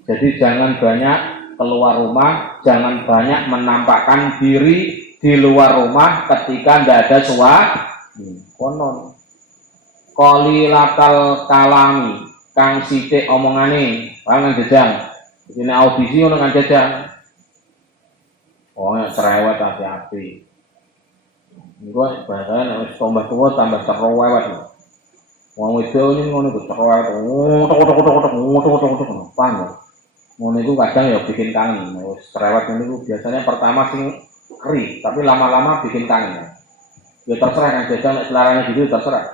Jadi jangan banyak keluar rumah, jangan banyak menampakkan diri di luar rumah ketika tidak ada konon. Qalilatal kalami kang sithik omongane, pangan jejang. Ini audisi ngono kan jejang. Oh, cerewet hati-hati. Engko bahasane wis tambah tuwa tambah cerewet. Wong wedok ngono iku cerewet. Tok. Ngono itu kadang ya bikin kangen. Wis cerewet niku biasanya pertama sing keri, tapi lama-lama bikin kangen. Ya terserah kan jajal nek selarane gitu terserah.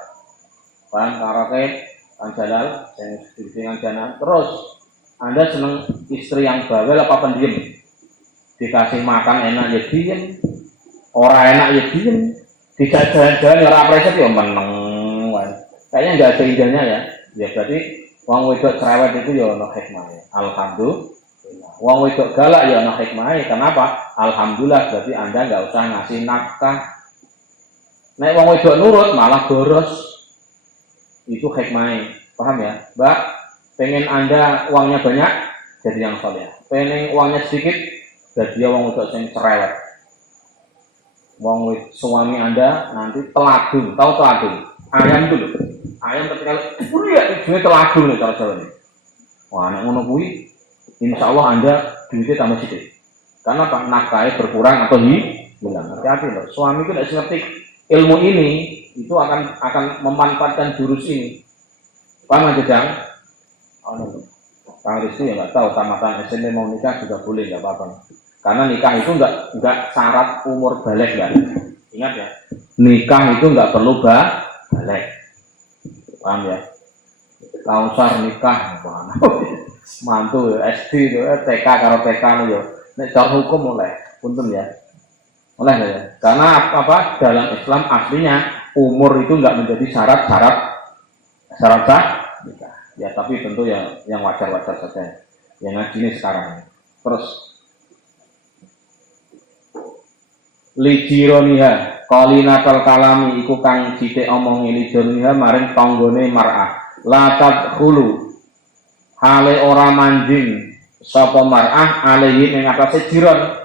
Kan karaoke, kan jalal, sing jalan. Terus Anda seneng istri yang bawel apa pendiam? Dikasih makan enak ya diem, ora enak ya diem. Tidak jalan-jalan ora preset ya meneng. Kayaknya enggak ada indahnya ya. Ya berarti wong wedok cerewet itu ya ono hikmahnya. Alhamdulillah. Wong wedok galak ya ono hikmahnya. Kenapa? Alhamdulillah berarti Anda enggak usah ngasih nafkah. Nek wong wedok nurut malah boros. Itu hikmahnya. Paham ya? Mbak, pengen Anda uangnya banyak jadi yang soleh. Pengen uangnya sedikit jadi wong wedok sing cerewet. Wong suami Anda nanti teladung, tahu teladung? Ayam dulu. Ayam ketika lihat ujungnya teladung nih cara Jawa ini. Wah, anak ngono kuwi insyaallah Anda duitnya tambah sedikit. Karena Pak nafkahnya berkurang atau hilang. Hati-hati loh. Suami itu tidak ngerti ilmu ini itu akan memanfaatkan jurus ini. Paham Jejang? Kang Rizky ya nggak tahu tamatan SMP mau nikah juga boleh nggak apa-apa. Karena nikah itu nggak syarat umur balik kan. Ingat ya, nikah itu nggak perlu balik. Paham ya? Kausar nikah, mantu SD itu TK karo TK itu ya. Nek cara hukum oleh, punten ya. Oleh ya. Karena apa? Dalam Islam aslinya umur itu nggak menjadi syarat sah nikah. Ya tapi tentu ya yang wajar-wajar saja. Yang ngaji ini sekarang. Terus lijironiha qalinatal kalami iku kang sithik omongi lijironiha maring tanggane mar'ah latat hulu hale ora manjing sapa mar'ah alaihi ing atase jiron.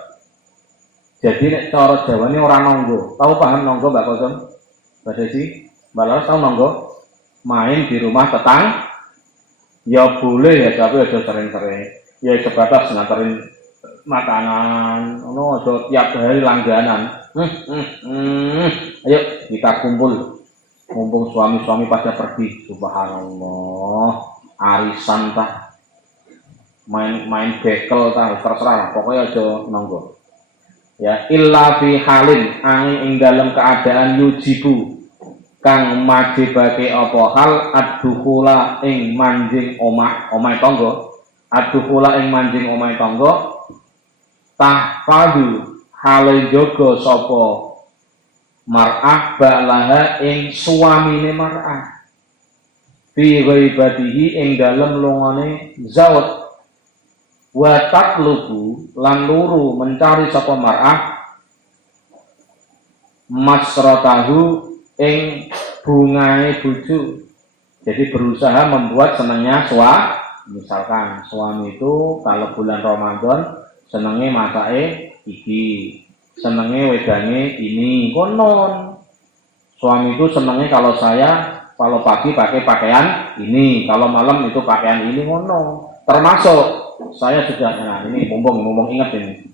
Jadi nek cara Jawane ora nonggo. Tahu paham nonggo Mbak Kosom? Mbak Desi, Mbak Laras tahu nonggo? Main di rumah tetang ya boleh ya tapi aja sering-sering. Ya sebatas nganterin makanan, aja tiap hari langganan. Ayo kita kumpul. Mumpung suami-suami pada pergi, subhanallah. Arisan tah. Main bekel tah terserah, pokoknya aja nonggo. Ya, illa fi halin angin ing dalam keadaan yujibu kang majibake apa hal ad-dukhula ing manjing omah tangga, ad-dukhula ing manjing omah tangga tahfadu hale jaga sapa mar'ah ba'laha ing suamine mar'ah fi ghaibatihi ing dalem lungane zaud wa tatlubu lan luru mencari sapa mar'ah masratahu ing bungae bojo. Jadi berusaha membuat senangnya misalkan suami itu kalau bulan Ramadan senenge masake iki, senenge wedane ini, konon. Suami itu senenge kalau pagi pakai pakaian ini, kalau malam itu pakaian ini, konon. Termasuk saya sudah, nah ini mumpung ingat ini.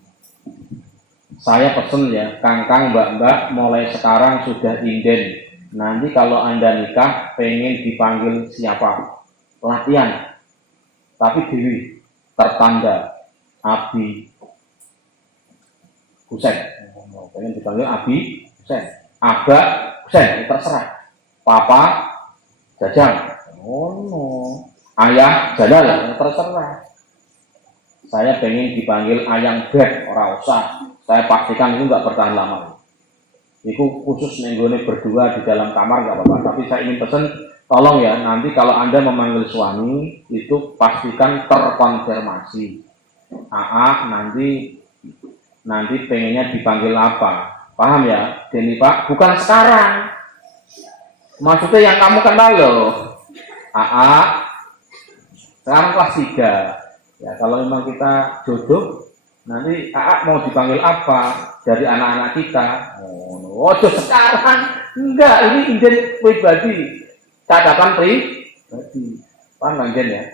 Saya pesen ya, kang-kang, mbak-mbak, mulai sekarang sudah inden. Nanti kalau Anda nikah, pengen dipanggil siapa? Latihan. Tapi dewi, tertanda, Abi Husain. Pengen dipanggil Abi Husain. Aba Husain, terserah. Papa Jajang. Oh no. Ayah Jalal, terserah. Saya pengen dipanggil Ayang Beb, ora usah. Saya pastikan itu nggak bertahan lama. Itu khusus nenggone berdua di dalam kamar nggak apa-apa. Tapi saya ingin pesan, tolong ya, nanti kalau Anda memanggil suami itu pastikan terkonfirmasi. Nanti pengennya dipanggil apa? Paham ya, Denny Pak? Bukan sekarang. Maksudnya yang kamu kenal loh. Sekarang kelas 3. Ya, kalau memang kita jodoh, nanti mau dipanggil apa dari anak-anak kita? Oh, sekarang enggak, ini inden pribadi, catatan pribadi. Paham kan ya?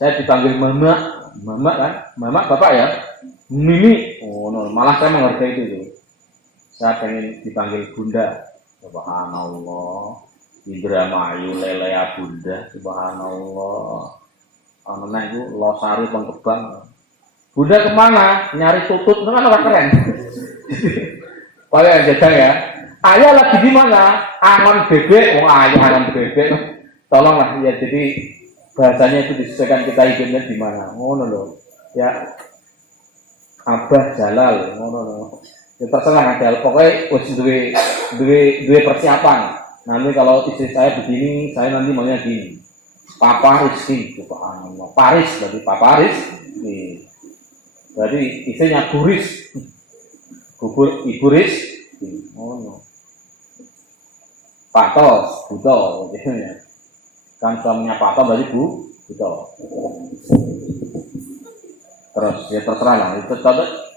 Saya dipanggil mama kan, mama bapak ya, mimi. Oh no, malah saya menghargai itu. Saya pengen dipanggil bunda. Subhanallah, Indramayu lelea bunda. Subhanallah. Anak itu losari pengkebang. Bunda kemana? Nyari tutut, itu kan orang keren. Pakai jajang ya. Ayah lagi di mana? Angon bebek. Ayah angon bebek. Tolonglah ya. Jadi bahasanya itu disesuaikan kita hidupnya di mana. Loh. Ya. Abah Jalal. Ya terserah ada. Pokoknya harus dua persiapan. Nanti kalau istri saya begini, saya nanti maunya gini. Papa Rizky, subhanallah. Paris, berarti Papa Rizky. Berarti istrinya Buris. Ibu Rizky. No. Pak Tos, Buto. Kan suaminya Pak Tos berarti Buto. Terus ya terserah lah.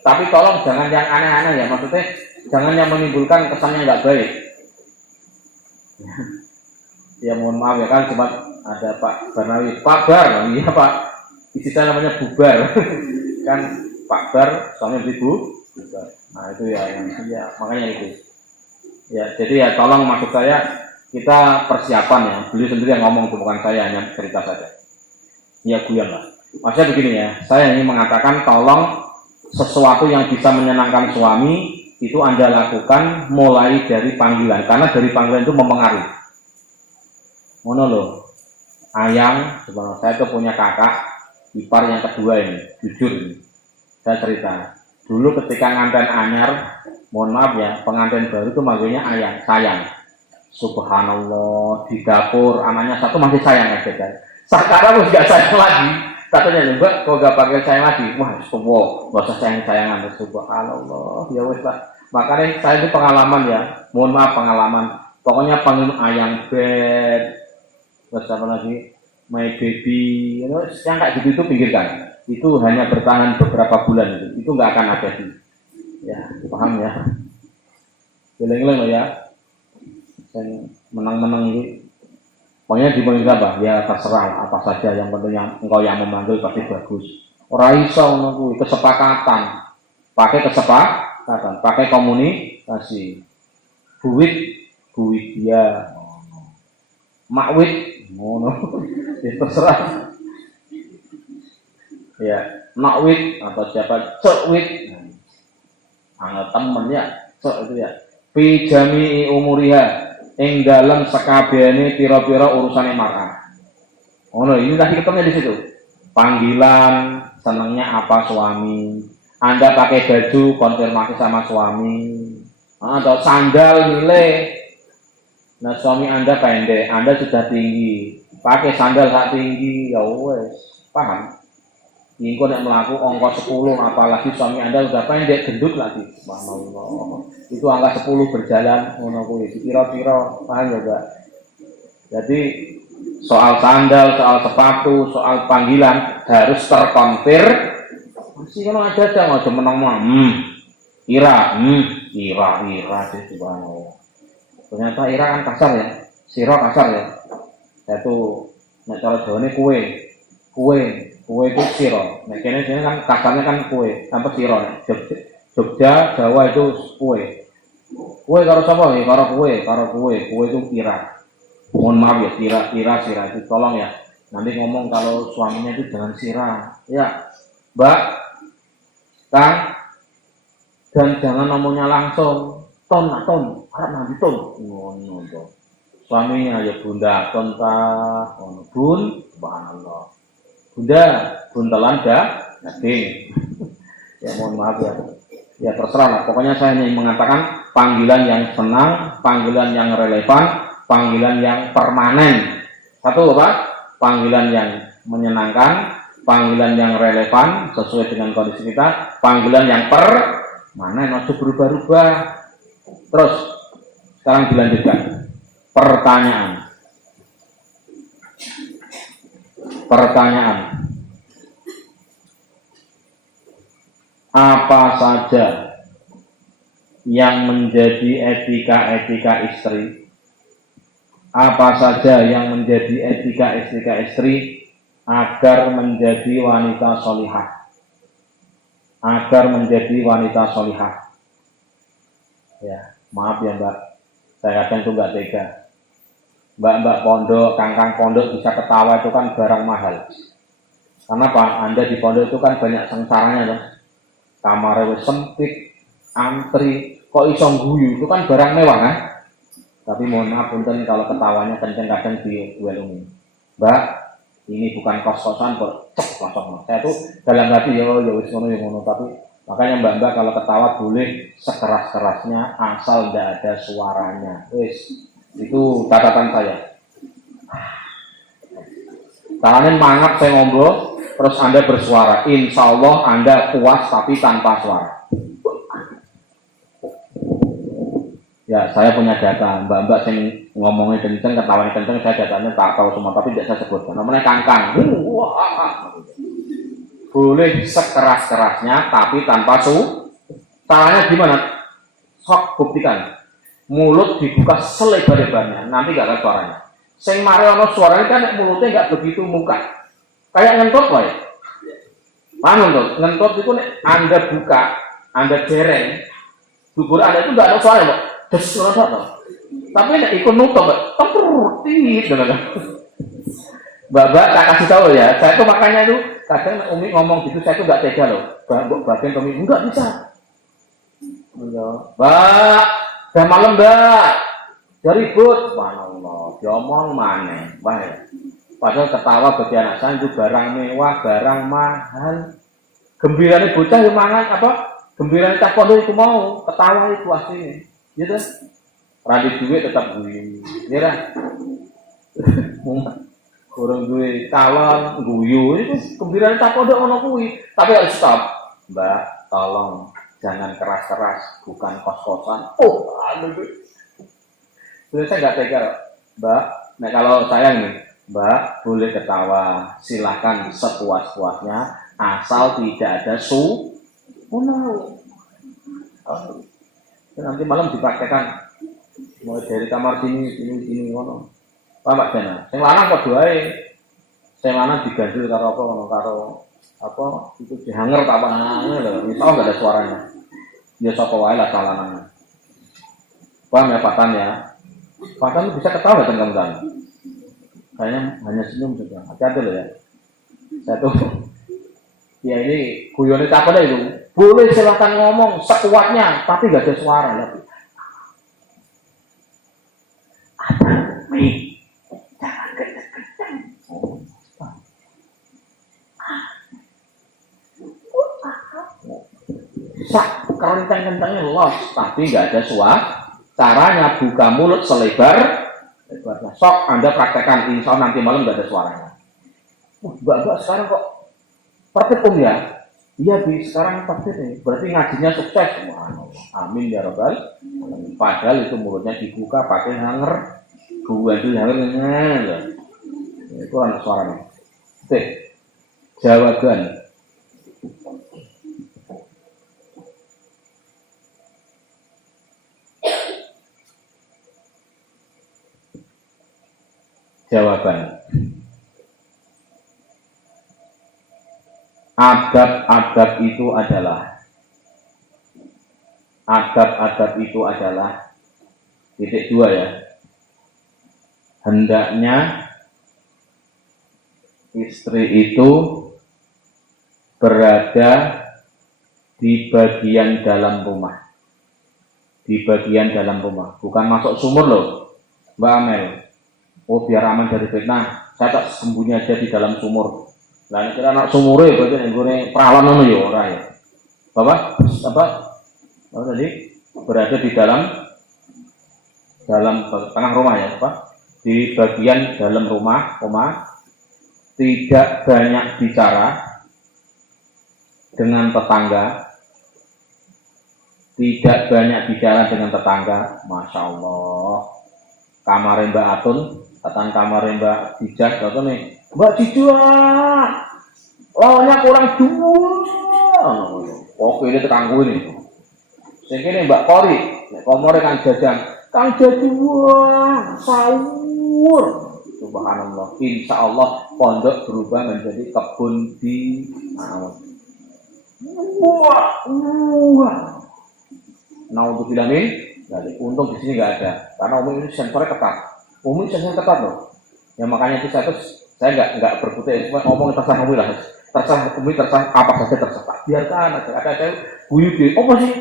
Tapi tolong jangan yang aneh-aneh ya. Maksudnya jangan yang menimbulkan kesan yang nggak baik. Ya mohon maaf ya kan, cuma ada Pak Barnawi, Pak Bar, iya Pak, isi saya namanya Bubar, kan Pak Bar, suami ibu, Bubar. Nah itu ya, makanya itu. Ya jadi ya tolong maksud saya kita persiapan ya, beliau sendiri yang ngomong, bukan saya, hanya cerita saja. Ya guyon lah. Maksudnya begini ya, saya ingin mengatakan tolong sesuatu yang bisa menyenangkan suami itu Anda lakukan mulai dari panggilan, karena dari panggilan itu mempengaruhi. Loh. Ayang, sebenarnya saya tuh punya kakak ipar yang kedua ini, jujur ini. Saya cerita, dulu ketika nganten anyar, mohon maaf ya, pengantin baru itu manggilnya ayang, sayang. Subhanallah, di dapur anaknya satu masih sayang aja kan. Sekarang udah gak sayang lagi. Katanya juga, kok gak panggil sayang lagi? Wah, semua, gak usah sayang-sayangan. Subhanallah, ya wes Pak. Makanya saya itu pengalaman ya, mohon maaf pengalaman. Pokoknya panggil ayang bed. Terus apa lagi, my baby, yang kayak gitu itu pinggirkan. Itu hanya bertahan beberapa bulan itu nggak akan abadi. Ya, paham ya. Geleng-geleng loh ya. Dan menang-menang itu. Pokoknya dipanggil apa? Ya terserah apa saja, yang penting engkau yang memanggil pasti bagus. Orang iso ngono kesepakatan. Pakai kesepakatan, pakai komunikasi. Buit dia. Makwit, ya terserah. Ya, makwit atau siapa, cekwit. angel temen ya, sok itu ya. Fi jami'i umuriha ing dalem sekabehane pira-pira urusane mar'ah. Ini tadi ketemunya di situ. Panggilan, senangnya apa suami. Anda pakai baju, konfirmasi sama suami. Atau sandal nilai. Nah suami Anda pendek, Anda sudah tinggi. Pakai sandal hak tinggi, ya wes, paham? Ingko yang melaku ongkos 10, apalagi suami Anda sudah pendek, gendut lagi. Subhanallah. Itu angka 10 berjalan, kira-kira, paham juga. Jadi soal sandal, soal sepatu, soal panggilan harus terkonfir. Masih kalau ada nggak cuma menang, ira, sih subhanallah. Ternyata ira kan kasar ya, siro kasar ya. Yaitu nek cara Jawa ini kue itu siro. Nek kene kan kasarnya kan kue, apa siro. Jogja, Jawa itu kue. Kue karo sapa ya? Karo kue itu ira. Mohon maaf ya, sira itu tolong ya. Nanti ngomong kalau suaminya itu jangan sira. Ya, Mbak, Kang, dan jangan ngomongnya langsung. Ton, harap nanti ton. Ngono to. Suaminya ya bunda ton ta, bun, subhanallah. Bunda, buntelan daging. Ya mohon maaf ya. Ya terserah lah. Pokoknya saya ingin mengatakan panggilan yang senang, panggilan yang relevan, panggilan yang permanen. Satu apa? Panggilan yang menyenangkan, panggilan yang relevan sesuai dengan kondisi kita, panggilan yang permanen, harus berubah-ubah. Terus sekarang dilanjutkan. Pertanyaan. Apa saja yang menjadi etika istri? Apa saja yang menjadi etika istri agar menjadi wanita solihah? Ya, maaf ya Mbak, saya kadang itu nggak tega. Mbak pondok, kangkang pondok bisa ketawa itu kan barang mahal. Karena Pak, Anda di pondok itu kan banyak sengsaranya loh. Kamarnya sempit, antri, kok iso guyu, itu kan barang mewah kan? Tapi mohon maaf punten kalau ketawanya kenceng-kenceng diwelungi. Mbak, ini bukan kos-kosan kok kosong. Saya tuh dalam hati ya wis ngono, tapi makanya Mbak kalau ketawa boleh sekeras-kerasnya asal tidak ada suaranya. Wis, itu catatan saya. Caranya mangap saya ngobrol, terus Anda bersuara. Insya Allah Anda puas tapi tanpa suara. Ya, saya punya data. Mbak yang ngomongnya kenceng, ketawanya kenceng, saya datanya tak tahu semua, tapi tidak saya sebutkan. Namanya kangkang. Boleh sekeras-kerasnya, tapi tanpa caranya gimana? Sok buktikan. Mulut dibuka selebar-lebarnya, nanti gak ada suaranya. Sing mare ono suaranya kan mulutnya gak begitu muka. Kayak ngentut ya. Paham tuh? Ngentut itu Anda buka, Anda jereng, dubur Anda itu gak ada suara kok. Tapi nek ikut nutup, tit Mbak, tak kasih tahu ya. Saya tuh makanya itu kadang Umi ngomong gitu, saya tuh nggak tega loh. Bagian Umi enggak bisa. Mbak, udah malam Mbak, udah ribut, subhanallah, diomong mana, bahaya. Padahal ketawa bagi anak saya itu barang mewah, barang mahal. Gembiranya bocah yang mangan apa? Gembiranya tak pondok itu mau, ketawa itu aslinya. Gitu, radit duit tetap guyu, ya kan? Kurang duit calon guyu itu gembiranya tak pondok ono kuwi, tapi harus stop, Mbak, tolong jangan keras-keras, bukan kos-kosan. Oh, aduh, saya nggak tega, Mbak. Nah kalau saya nih, Mbak boleh ketawa, silakan sepuas-puasnya, asal tidak ada nanti malam dipraktekan mulai dari kamar sini ngono. Pak Jana, sing lanang kok doae. Sing lanang diganjil karo apa ngono karo itu dihanger tak apa lho. Misal enggak ada suaranya. Ya sapa wae lah salanannya. Paham ya Patan ya? Patan bisa ketawa tenggang-tenggang. Kayaknya hanya senyum saja. Hati-hati loh ya. Saya tuh ya ini guyone tak ada itu. Boleh silakan ngomong sekuatnya, tapi nggak ada suara lagi. Sak kencang-kencangnya los, tapi nggak ada suara. Caranya buka mulut selebar. Sok Anda praktekkan, insya Allah nanti malam nggak ada suaranya. Mbak sekarang kok praktek ya? Iya sekarang praktek nih. Berarti ngajinya sukses. Amin ya robbal. Padahal itu mulutnya dibuka pakai hanger. Hanger. Itu anak suaranya. Oke. Jawaban. Adab-adab itu adalah titik 2 ya. Hendaknya istri itu berada di bagian dalam rumah. Bukan masuk sumur loh, Mbak Amel. Oh biar aman dari fitnah, saya tak sembunyi aja di dalam sumur. Nah kira anak sumure berarti yang gue perawan nono ya orang ya. Bapak tadi berada di dalam tengah rumah ya, Pak. Di bagian dalam rumah, tidak banyak bicara dengan tetangga. Masya Allah. Kamar Mbak Atun, datang kamar Mbak Dijak, atau nih, Mbak Dijak, lawannya kurang 2. Oke ini teranggu ini. Sehingga Mbak Kori, komore Kang Jajang, Kang Jajang, sahur. Subhanallah, insya Allah pondok berubah menjadi kebun di wah. Naudzubillah min. Jadi, untung di sini nggak ada, karena Umi ini sensornya ketat. Umi sensornya ketat loh. Ya makanya itu saya nggak berkutik, cuma ngomong terserah Umi lah. Terserah apa saja terserah. Biarkan aja. Ada saya guyu gitu. Oh masih,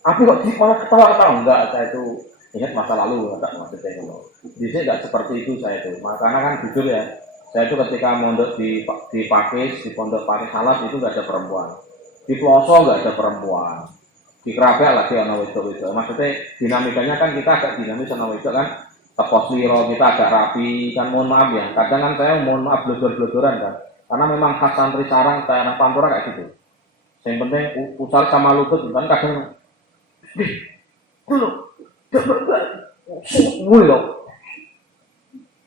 tapi kok malah ketawa enggak? Saya itu ingat masa lalu, enggak maksudnya itu. Di sini nggak seperti itu saya itu. Makanya kan jujur ya, saya itu ketika mondok di Pakis, di pondok Pakis Salat itu nggak ada perempuan. Di Ploso nggak ada perempuan. Di Kerapia lagi ana wedok-wedok. Maksudnya dinamikanya kan kita agak dinamis sama wedok kan. Tepos liro kita agak rapi kan, mohon maaf ya. Kadang kan saya mohon maaf blodor-blodoran kan. Karena memang khas santri sarang saya anak Pantura kayak gitu. Yang penting pusar sama lutut kan kadang loh.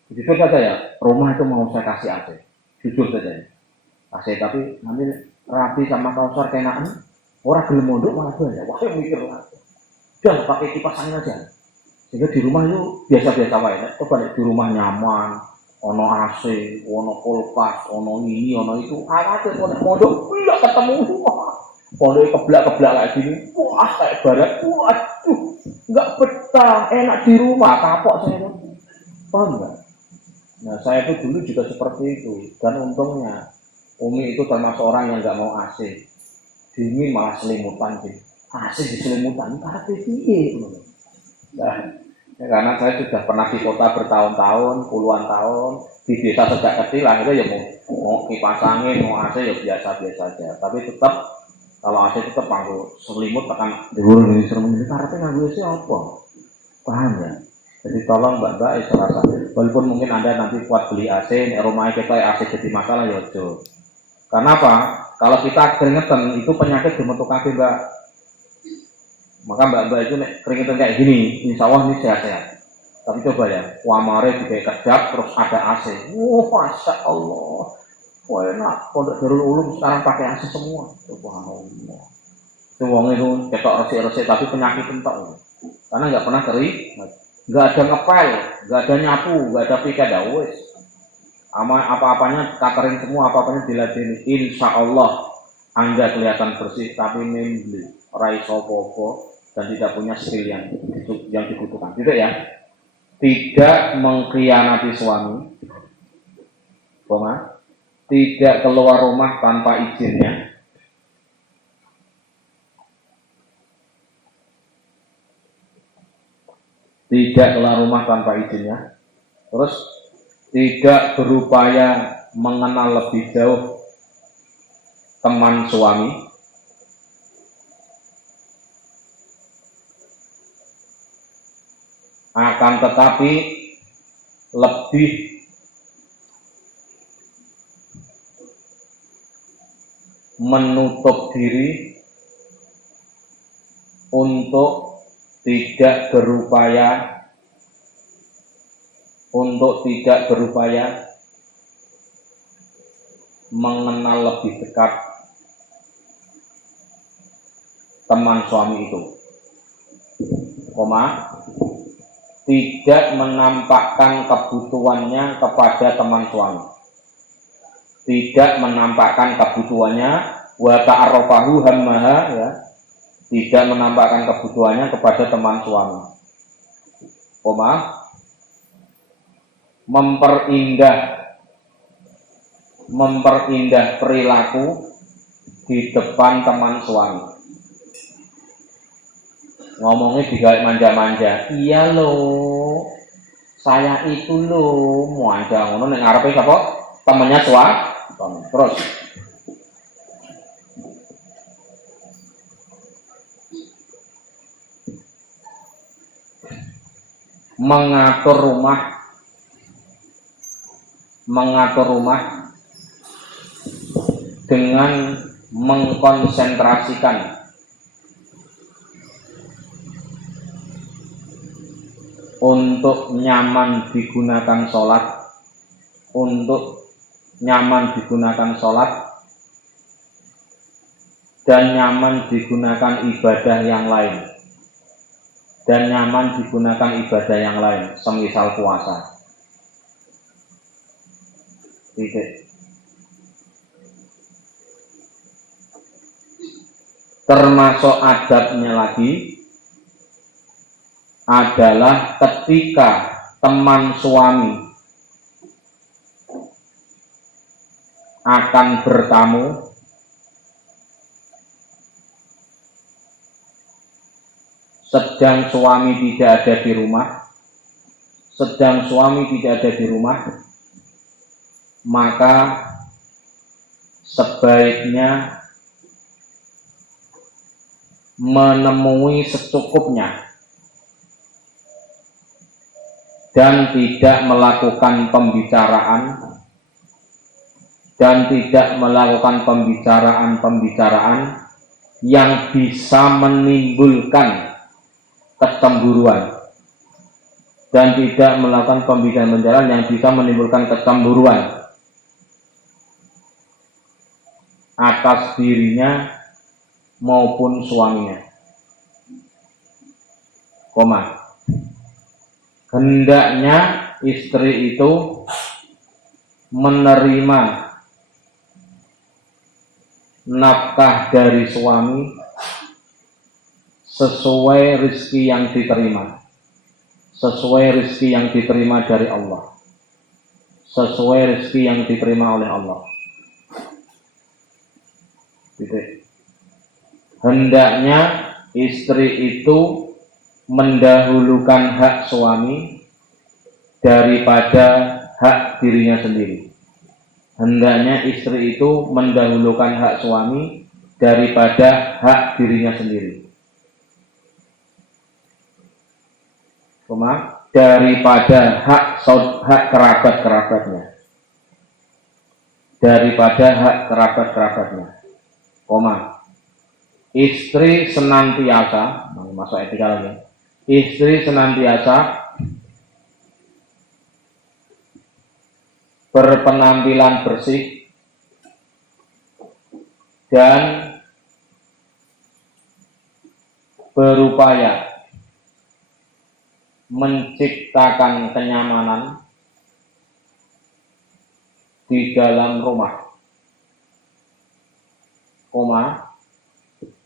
Jujur saja ya, rumah itu mau saya kasih AC. Jujur saja ya. AC tapi nanti rapi sama kausar kenaan. Orang gelem mondok malah banyak. Wah, mikir lah. Udah pakai kipas angin aja. Sehingga di rumah itu biasa-biasa wae. Coba di rumah nyaman, ono AC, ono kulkas, ono ini, ono itu. Awake mondok enggak ketemu. Pondok keblak-keblak kayak gini. Wah, kayak barat. Waduh, enggak betah, enak di rumah. Kapok saya itu. Paham enggak? Nah, saya itu dulu juga seperti itu. Dan untungnya Umi itu termasuk orang yang enggak mau AC. Dingin malah selimutan sih, asik di selimutan, karena piye nah, ya karena saya sudah pernah di kota bertahun-tahun, puluhan tahun, di desa sejak kecil, akhirnya ya mau kipas angin, mau AC ya biasa-biasa saja. Tapi tetap kalau AC tetap nganggo selimut tekan dhuwur ini serem ini, karena nganggo AC apa? Paham ya? Jadi tolong mbak-mbak serasa, walaupun mungkin Anda nanti kuat beli AC, rumah kita AC jadi masalah ya ojo. Karena apa? Kalau kita keringetan itu penyakit dibentuk kaki mbak. Maka mbak-mbak itu keringetan kayak gini, insya Allah ini sehat-sehat. Tapi coba ya, wamare juga kedap terus ada AC. Wah, masya Allah. Wah enak. Pondok Darul Ulum sekarang pakai AC semua. Subhanallah. Itu wong itu ketok resik-resik tapi penyakit entok. Karena nggak pernah kering, nggak ada ngepel, nggak ada nyapu, nggak ada piket wes. Apa-apanya catering semua, apa-apanya diladeni. Insya Allah Anda kelihatan bersih tapi membeli raiso popo dan tidak punya skill yang dibutuhkan. Gitu ya. Tidak mengkhianati suami, tidak keluar rumah tanpa izinnya, tidak keluar rumah tanpa izinnya. Terus tidak berupaya mengenal lebih jauh teman suami. Akan tetapi lebih menutup diri untuk tidak berupaya mengenal lebih dekat teman suami itu, tidak menampakkan kebutuhannya kepada teman suami, tidak menampakkan kebutuhannya wa ta'arrafahu hammaha, ya, tidak menampakkan kebutuhannya kepada teman suami, memperindah perilaku di depan teman suami. Ngomongnya digawe manja-manja. Iya loh, saya itu loh, manja ngono ning ngarepe sapa? Temennya suami. Terus mengatur rumah dengan mengkonsentrasikan untuk nyaman digunakan sholat, dan nyaman digunakan ibadah yang lain, semisal puasa. Termasuk adabnya lagi adalah ketika teman suami akan bertamu, sedang suami tidak ada di rumah, maka sebaiknya menemui secukupnya dan tidak melakukan pembicaraan yang bisa menimbulkan kecemburuan, atas dirinya maupun suaminya. Hendaknya istri itu menerima nafkah dari suami sesuai rezeki yang diterima dari Allah, sesuai rezeki yang diterima oleh Allah. Hendaknya istri itu mendahulukan hak suami daripada hak dirinya sendiri. Hendaknya istri itu mendahulukan hak suami daripada hak dirinya sendiri. Daripada hak kerabat-kerabatnya. Istri senantiasa, masuk etika lagi. Istri senantiasa berpenampilan bersih dan berupaya menciptakan kenyamanan di dalam rumah,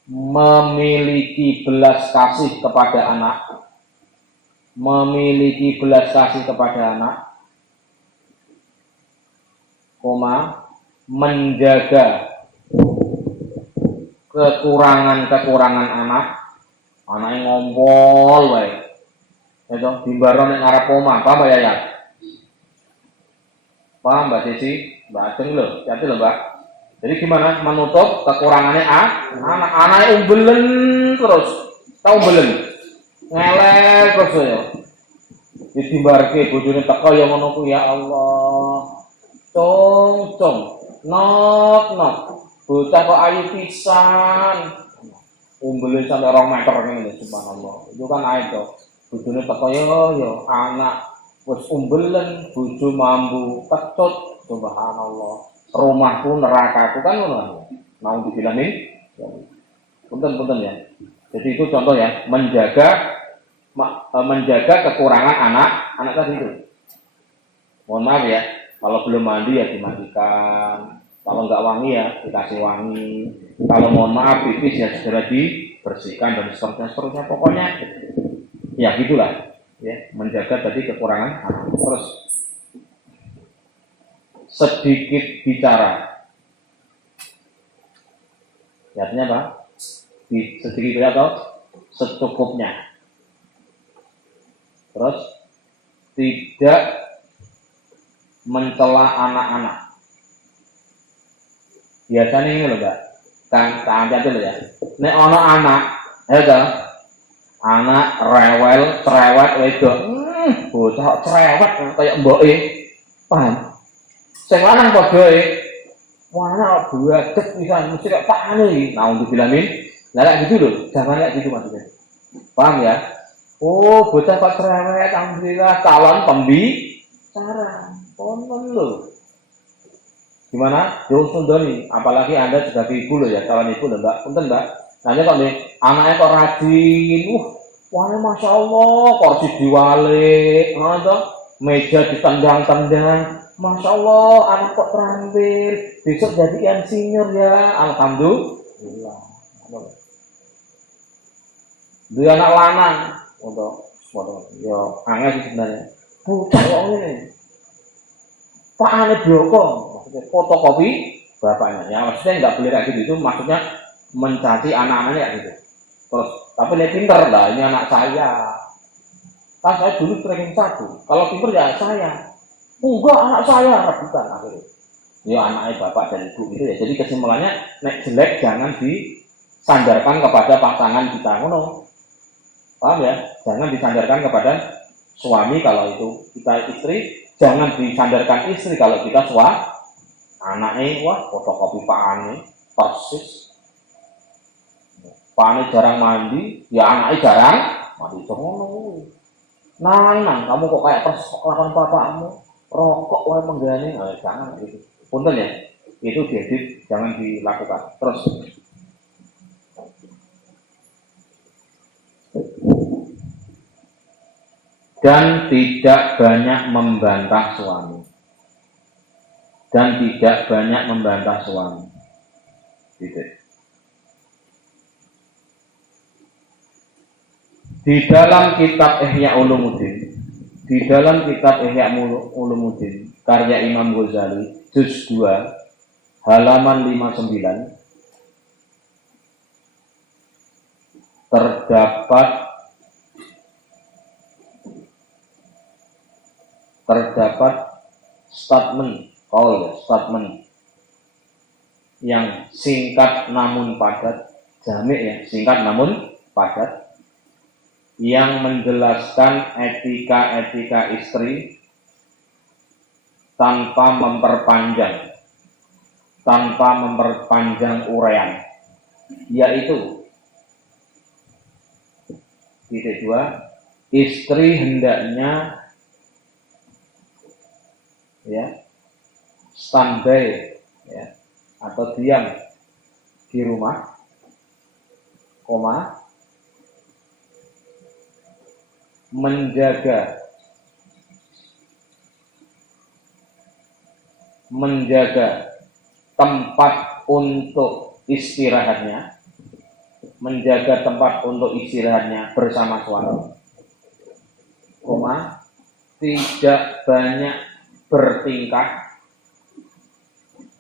memiliki belas kasih kepada anak, menjaga kekurangan anak yang ngompol wae, itu dimbaron yang ngarep omah, paham ya ya? Paham Mbak Desi? Mbak Ajeng loh, hati loh Mbak. Jadi gimana menutup kekurangannya anak-anaknya umbelen terus, tahu umbelen, ngelek terus ya. Ditimbarke bojone teko ya ngono ku ya Allah. Cung, nok, bocah kok ayu pisan. Umbelin sampai 2 meter ngene subhanallah. Itu kan aib to. Bojone teko ya anak wis umbelen, bojo mambu kecut subhanallah. Rumahku nerakaku kan ngono. Mau dibilangin punten ya. Jadi itu contoh ya, menjaga kekurangan anak tadi itu. Mohon maaf ya, kalau belum mandi ya dimandikan, kalau nggak wangi ya dikasih wangi, kalau mohon maaf pipis ya segera dibersihkan dan seterusnya pokoknya ya gitulah ya, menjaga tadi kekurangan anak. Terus sedikit bicara, artinya apa? Sedikit bicara atau secukupnya. Terus tidak mencela anak-anak. Biasanya ini loh Mbak, kan hati loh ya. Nek ono anak, ya anak rewel, cerewet, wedok, bocah cerewet kayak mboke, paham? Sing lanang padha mana buadek bisa mesti kayak pakane. Nah untuk bilangin, lah gitu loh, jangan kayak gitu maksudnya. Paham ya? Oh, bocah kok cerewet, alhamdulillah calon pembicara. Konon loh. Gimana? Jauh sundoni, apalagi Anda sebagai ibu loh ya, calon ibu loh Mbak. Punten Mbak. Nanya kok nih, anaknya kok rajin. Wah, Masya Allah, kursi diwalik, meja ditendang-tendang. Masya Allah, anak kok terampil. Besok jadi insinyur ya, alhamdulillah. Dia anak lanang, untuk yo angel sih sebenarnya. Bocah kok ngene. Pak ane bloko, maksudnya fotokopi bapaknya. Ya maksudnya nggak boleh kayak gitu, itu maksudnya mencaci anak-anaknya kayak gitu. Terus, tapi dia pinter lah, ini anak saya. Kan saya dulu ranking 1. Kalau pinter ya saya. Enggak anak saya, rebutan akhirnya. Ya anaknya bapak dan ibu gitu ya. Jadi kesimpulannya, nek jelek jangan disandarkan kepada pasangan kita ngono. Paham ya? Jangan disandarkan kepada suami kalau itu kita istri, jangan disandarkan istri kalau kita suami. Anaknya wah fotokopi pakane persis. Pakane jarang mandi, ya anaknya jarang mandi ngono. Nang, kamu kok kayak persis lakukan bapakmu. Rokok wae menggane, jangan gitu. Punten ya. Itu diedit, jangan dilakukan. Terus dan tidak banyak membantah suami. Dan tidak banyak membantah suami. Gitu. Di dalam kitab Ihya Ulumuddin, karya Imam Ghazali, juz 2, halaman 59, terdapat statement yang singkat namun padat, jamik ya, singkat namun padat, yang menjelaskan etika-etika istri tanpa memperpanjang uraian, yaitu titik 2, istri hendaknya ya standby ya atau diam di rumah, menjaga tempat untuk istirahatnya bersama suami, tidak banyak bertingkah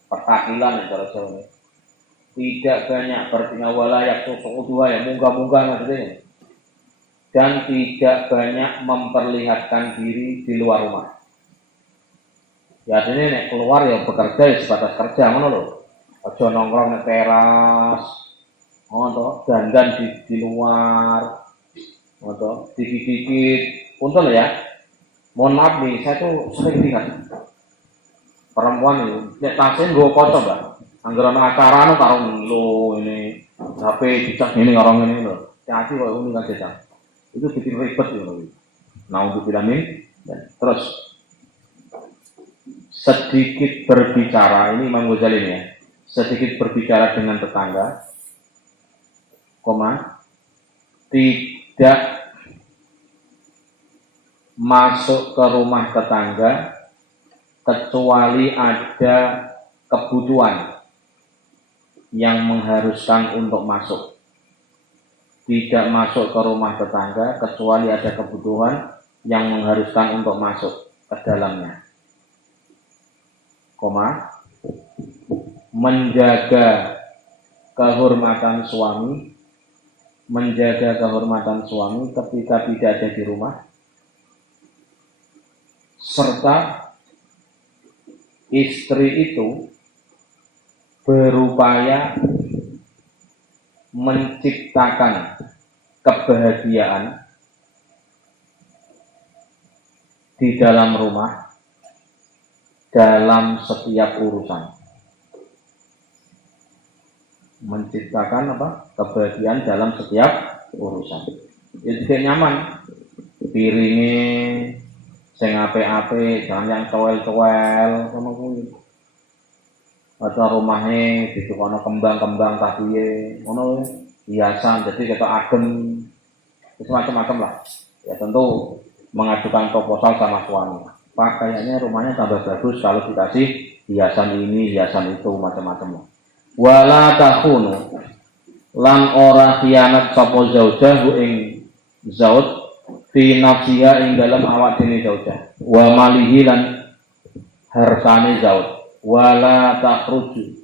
petakilan ya kalau Jawa, tidak banyak bertingkah walayak susuk dua ya munggah-munggah maksudnya. dan tidak banyak memperlihatkan diri di luar rumah. Ya artinya nek keluar ya bekerja ya sebatas kerja ngono lho. Aja nongkrong nek teras. Ngono dandan di luar. Ngono dikit-dikit. Punten ya. Mohon maaf nih, saya tuh sering lihat perempuan itu nek tasnya nggo kaca, Mbak. Anggaran acara anu karo lho ini HP dicas ngene karo ngene lho. Hati kok ngono kan jajang. Itu bikin ribet ya lho. Nah, untuk vitamin dan terus sedikit berbicara, ini Imam Ghazali ya, sedikit berbicara dengan tetangga, tidak masuk ke rumah tetangga kecuali ada kebutuhan yang mengharuskan untuk masuk. Tidak masuk ke rumah tetangga kecuali ada kebutuhan yang mengharuskan untuk masuk ke dalamnya. Menjaga kehormatan suami, ketika tidak ada di rumah, serta istri itu berupaya menciptakan kebahagiaan di dalam rumah dalam setiap urusan. Menciptakan kebahagiaan dalam setiap urusan. Itu juga nyaman. Piringnya sing apik-apik, jangan yang cowel-cowel sama kuwi. Atau rumahnya ditukono kembang-kembang tak piye, ngono hiasan jadi ketok adem. Itu macam-macam lah. Ya tentu mengajukan proposal sama suami. Pak, kayaknya rumahnya tambah bagus kalau dikasih hiasan ini, hiasan itu, macam-macam lah. Wala takhunu lan ora khianat sapa zaujah ing zauj fi nafsiha ing dalam awak dene zaujah wa malihi lan hartane zauj wala takhruju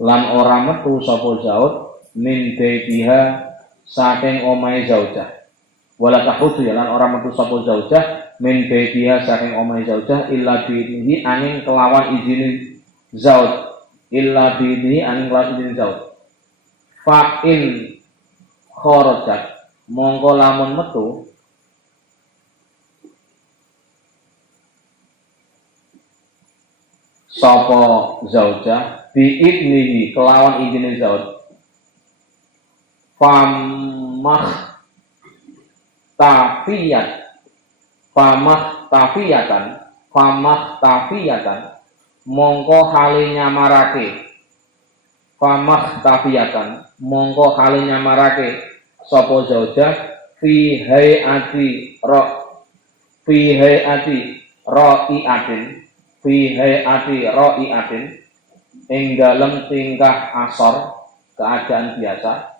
lan ora metu sapa zauj min baitiha saking omahe zaujah wala takhruju lan ora metu sapa zaujah min baitiha saking omahe zaujah illa bihi angin kelawan izin zauj illa bihi angin kelawan izin zauj fa in kharajat mongko lamun metu sapa zaujah biidnihi kelawan izine zauj famah tafiyatan mongko hale nyamarake sapa zaujah fi hayati ra'iatin ing dalem tingkah asor keadaan biasa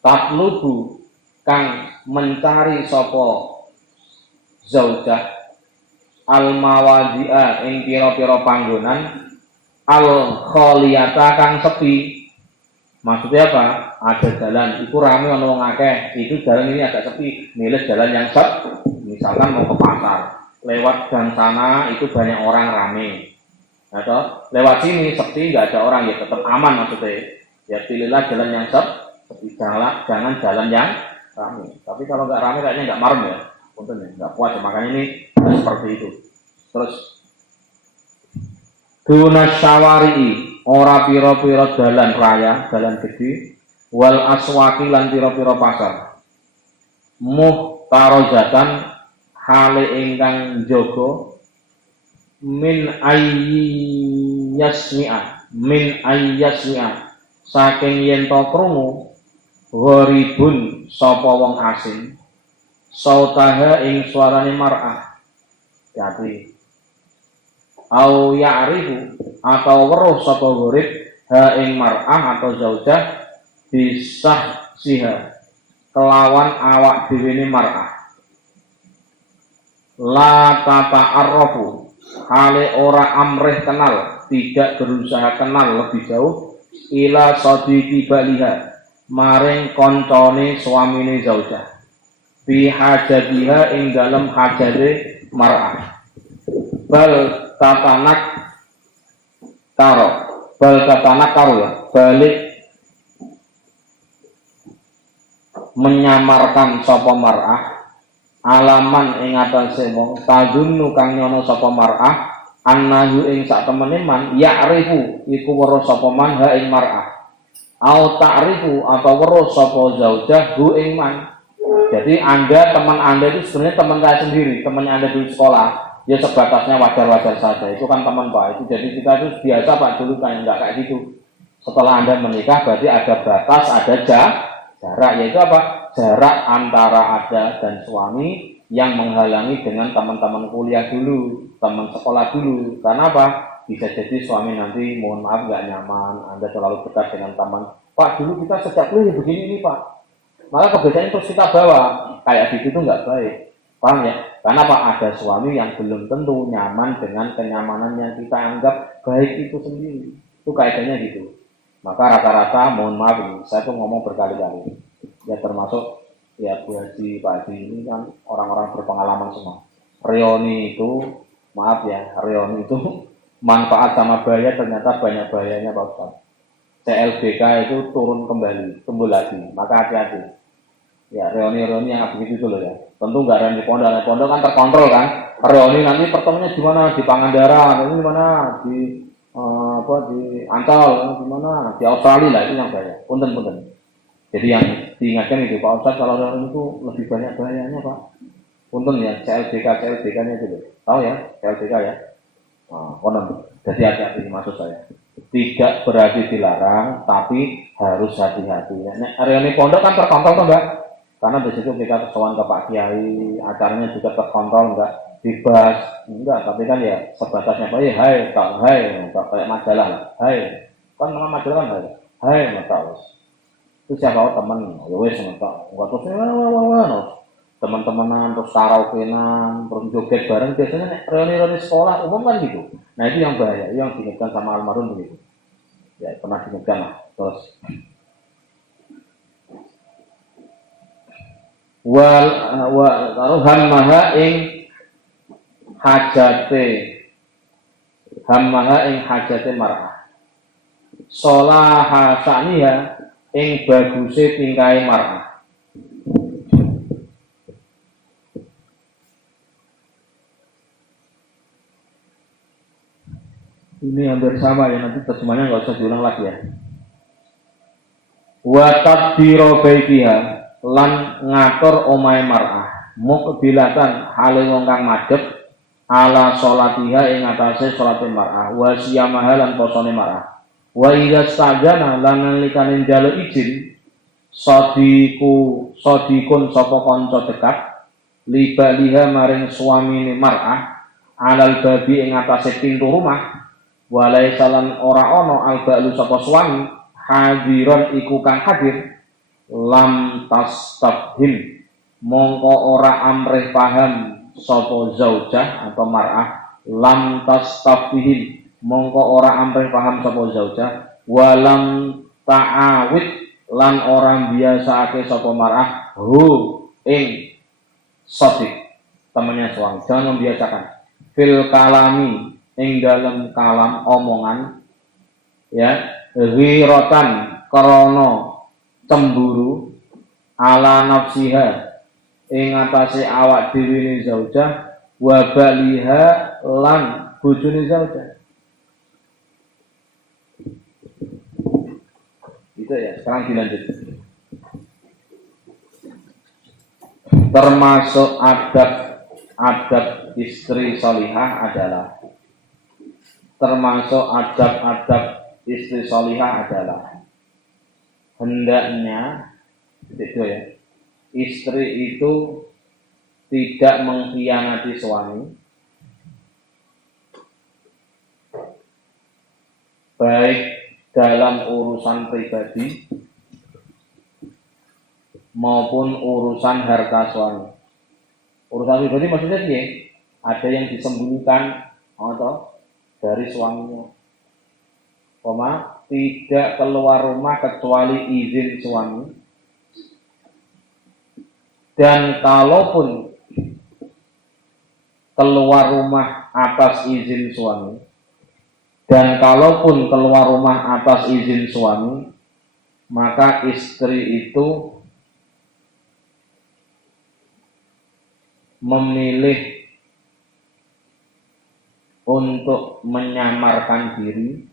tatlubu kang mencari sapa zaujah al mawaji'a ing pira-pira panggonan al kholiyata kang sepi. Maksudnya apa? Ada jalan itu rame ana wong akeh, itu jalan ini agak sepi, milih jalan yang misalkan mau ke pasar, lewat gang sana itu banyak orang rame. Atau lewat sini sepi enggak ada orang, ya tetap aman maksudnya. Ya pilihlah jalan yang sepi, jangan jalan yang rame. Tapi kalau enggak rame kayaknya enggak marem ya. Punten ya, enggak puas, makanya ini seperti itu. Terus dunas syawari'i ora pira-pira dalan raya, dalan gede, wal aswaki lan pira-pira pasar. Muhtarozatan hale ingkang jaga min ayyasmi'a saking yen to krungu gharibun sapa wong asing sautaha ing suarane mar'ah. Jadi au ya'rifu atau weruh sapa gharib ha ing mar'ah atau zaujah bisah siha kelawan awak dhewe ne mar'ah la tata'arrafu hale ora amrih kenal, tidak berusaha kenal lebih jauh ila sadiqi baliha maring koncone suamine zaujah fi hajatiha ing dalam hajate mar'ah. Bal tatanak karo ya, balik menyamarkan sapa mar'ah alaman ing atase wong tadunnu kang nyono sapa mar'ah annahu ing sak temene man ya'rifu iku weruh sapa man ha ing mar'ah au ta'rifu atau weruh sapa zaujah hu ing man. Jadi Anda, teman Anda itu sebenarnya teman saya sendiri, temannya Anda dulu sekolah, ya sebatasnya wajar-wajar saja, itu kan teman Pak. Itu jadi kita itu biasa Pak dulu kan enggak kayak gitu. Setelah Anda menikah berarti ada batas, ada jarak, yaitu apa? Jarak antara Anda dan suami yang menghalangi dengan teman-teman kuliah dulu, teman sekolah dulu. Karena apa? Bisa jadi suami nanti mohon maaf nggak nyaman, Anda terlalu dekat dengan teman. Pak dulu kita sejak kuliah begini nih Pak. Maka kebiasaan terus kita bawa kayak gitu tuh nggak baik, paham ya? Karena Pak ada suami yang belum tentu nyaman dengan kenyamanan yang kita anggap baik itu sendiri. Itu kaidahnya gitu. Maka rata-rata mohon maaf ini, saya tuh ngomong berkali-kali. Ya termasuk ya Bu Haji, Pak Haji ini kan orang-orang berpengalaman semua. Reoni itu, maaf ya, reoni itu manfaat sama bahaya ternyata banyak bahayanya Pak Ustaz. CLBK itu turun kembali, tumbuh lagi, maka hati-hati. Ya reuni-reuni yang begitu itu loh ya. Tentu nggak reuni pondok kan terkontrol kan. Reuni nanti pertemuannya di mana? Di Pangandaran, ini di mana? Di di Ancol, di mana? Di Australia lah itu yang bahaya. Punten. Jadi yang diingatkan itu Pak Ustadz kalau reuni itu lebih banyak bahayanya Pak. Punten ya, CLBK-nya itu loh. Tahu ya, CLBK ya. Jadi hati-hati maksud saya. Tidak berarti dilarang, tapi harus hati-hati. Nah, reuni pondok kan terkontrol tuh Mbak. Karena di situ kita kesowan ke Pak Kiai, acaranya juga terkontrol, enggak dibahas, enggak, tapi kan ya sebatasnya Pak, hai, kayak majalah lah, hai, kan majalah kan hai, tahu, itu siapa teman, ya wes tahu, enggak terus teman-temanan, terus karaokean, terus joget bareng, biasanya reuni-reuni sekolah umum kan gitu. Nah itu yang bahaya, yang diingatkan sama almarhum begitu, ya pernah diingatkan lah, terus. Hammaha ing hajate mar'ah sholaha sa'niha ing baguse tingkahe mar'ah. Ini hampir sama ya, nanti terjemahnya nggak usah diulang lagi ya. Wa tadbiro baitiha lan ngatur omahe mar'ah muqbilatan hale wong kang madhep ala sholatiha ing atase salate mar'ah wa siyamaha lan posone mar'ah wa idza stajana lan nalikane njaluk izin sodikun sapa kanca dekat libaliha maring suamine mar'ah alal babi ing atase pintu rumah walai salan ora ana albalu sapa suami hadiron iku kang hadir lam tastabhim mongko ora amrih paham sapa zaujah atau mar'ah lam tastabhim mongko ora amrih paham sapa zaujah walam ta'awid lan orang biasaake sapa mar'ah hu ing sodik temannya suami. Jangan membiasakan fil kalami ing dalam kalam omongan ya ghiratan krana cemburu ala nafsiha ing atase awak dhewe ne zaujah wa baliha lan bojone zaujah. Itu ya, sekarang dilanjut. Termasuk adab istri solihah adalah hendaknya itu ya, istri itu tidak mengkhianati suami, baik dalam urusan pribadi maupun urusan harta suami. Urusan pribadi maksudnya sih, ada yang disembunyikan atau dari suaminya. Tidak keluar rumah kecuali izin suami. Dan kalaupun keluar rumah atas izin suami, dan kalaupun keluar rumah atas izin suami, maka istri itu memilih untuk menyamarkan diri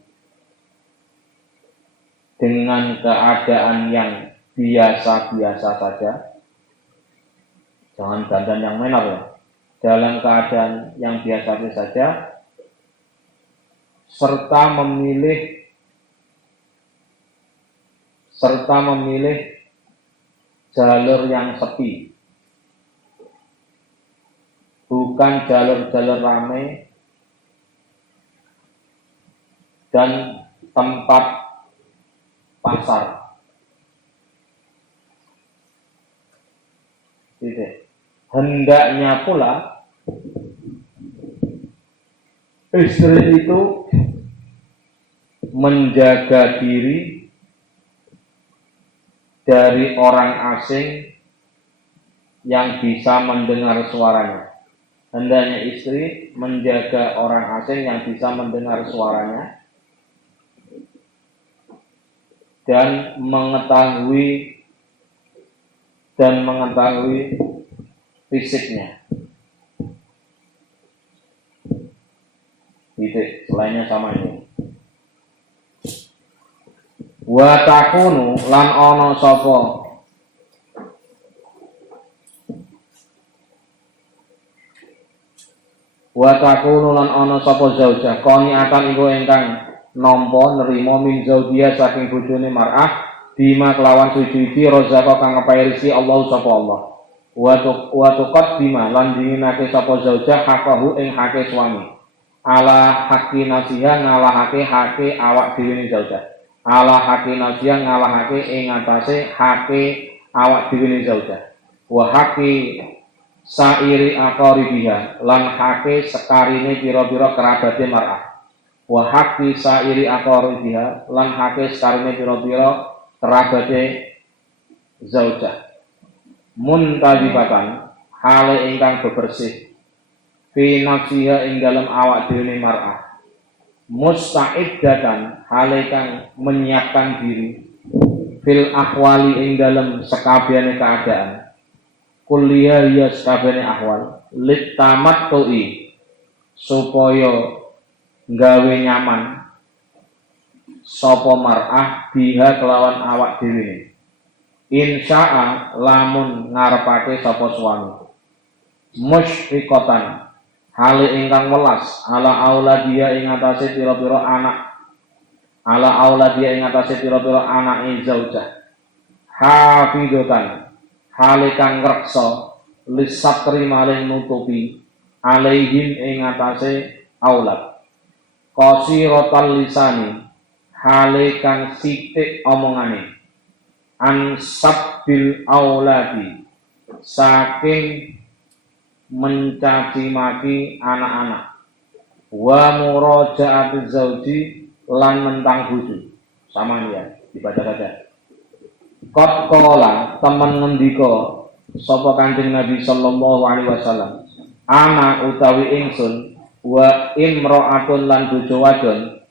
dengan keadaan yang biasa-biasa saja. Jangan dandan yang menor ya. Dalam keadaan yang biasa-biasa saja, serta memilih jalur yang sepi, bukan jalur-jalur ramai dan tempat pasar. Hendaknya pula istri itu menjaga diri dari orang asing yang bisa mendengar suaranya. Hendaknya istri menjaga orang asing yang bisa mendengar suaranya dan mengetahui fisiknya. Selainnya sama ini. Wa takunu lan ana sapa zaujah qaniatan iku ingkang nampa nerima min zaujiya saking bojone mar'ah bima kelawan suci rozako kang ngepahi rezeki Allah sapa Allah. Wa tuqaddima lan dinginake sapa zaujah hakahu ing hake suami. Ala haki nasiha ngalahake hake awak dhewe ne zaujah. Ala haki nasiha ngalahake ing atase hake awak dhewe ne zaujah. Wa haki sairi aqaribiha lan hake sekarine pira-pira kerabate mar'ah. Wa haki sairi aqaribiha lan hake sekarine pira-pira kerabate zaujah. Muntazibatan hale ingkang bebersih fi nafsiha ing dalem awak dhewe mar'ah. Musta'iddatan hale kang menyiapkan diri fil ahwali ing dalem sekabehane keadaan. Kulliha ya sekabehane ahwal litamattu'i supaya gawe nyaman sapa mar'ah biha kelawan awak dhewe. Insya'a lamun ngarepake sapa suami. Musyfiqatan hale ingkang welas ala auladiya ing atase pira-pira anake zaujah. Hafidatan hale kang ngreksa lisatri maling nutupi alaihim ing atase aulad. Qasiratal lisani hale kang sithik omongane. Ansabbil auladi saking mencaci maki anak-anak. Wa murajaati zauji lan mentang bojo. Sama ya, dibaca saja. Qad qala temen ngendika sapa Kanjeng Nabi sallallahu alaihi wasallam, ana utawi ingsun wa imra'atun lan bojo wadon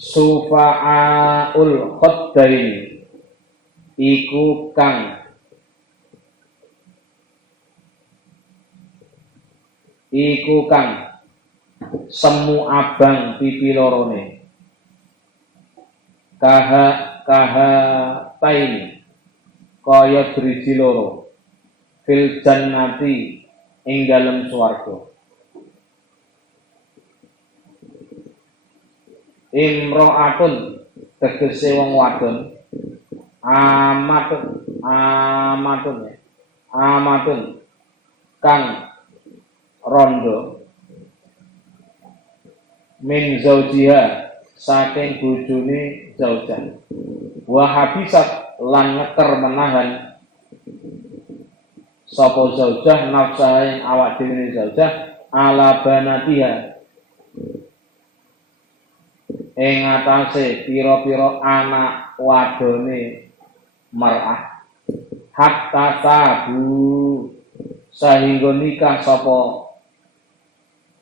sufa'aul khaddain iku kang semu abang pipi lorone taini kaya driji loro fil jannati ing dalem swarga. Imro'atun tegese wong wadon amatun kang rondo min zaujiha saking bojone zaujah. Wa habisat lan ngeker menahan sapa zaujah nafsahe awak dhewe zaujah ala banatiha ing atase pira-pira anak wadone mar'ah hatta tabu sehingga nikah sapa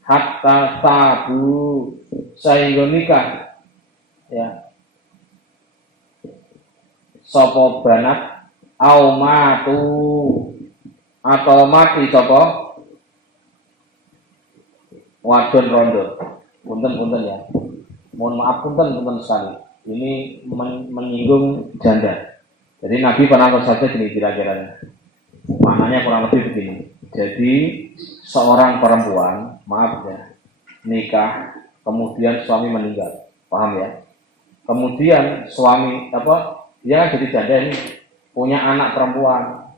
hatta tabu sehingga nikah ya sapa banat au matu atau mati sapa wadon rondo. Punten ya. Mohon maaf punten sekali. Ini menyinggung janda. Jadi Nabi pernah saja gini kira-kira. Maknanya kurang lebih begini. Jadi seorang perempuan, maaf ya, nikah, kemudian suami meninggal. Paham ya? Kemudian suami dia jadi janda ini punya anak perempuan.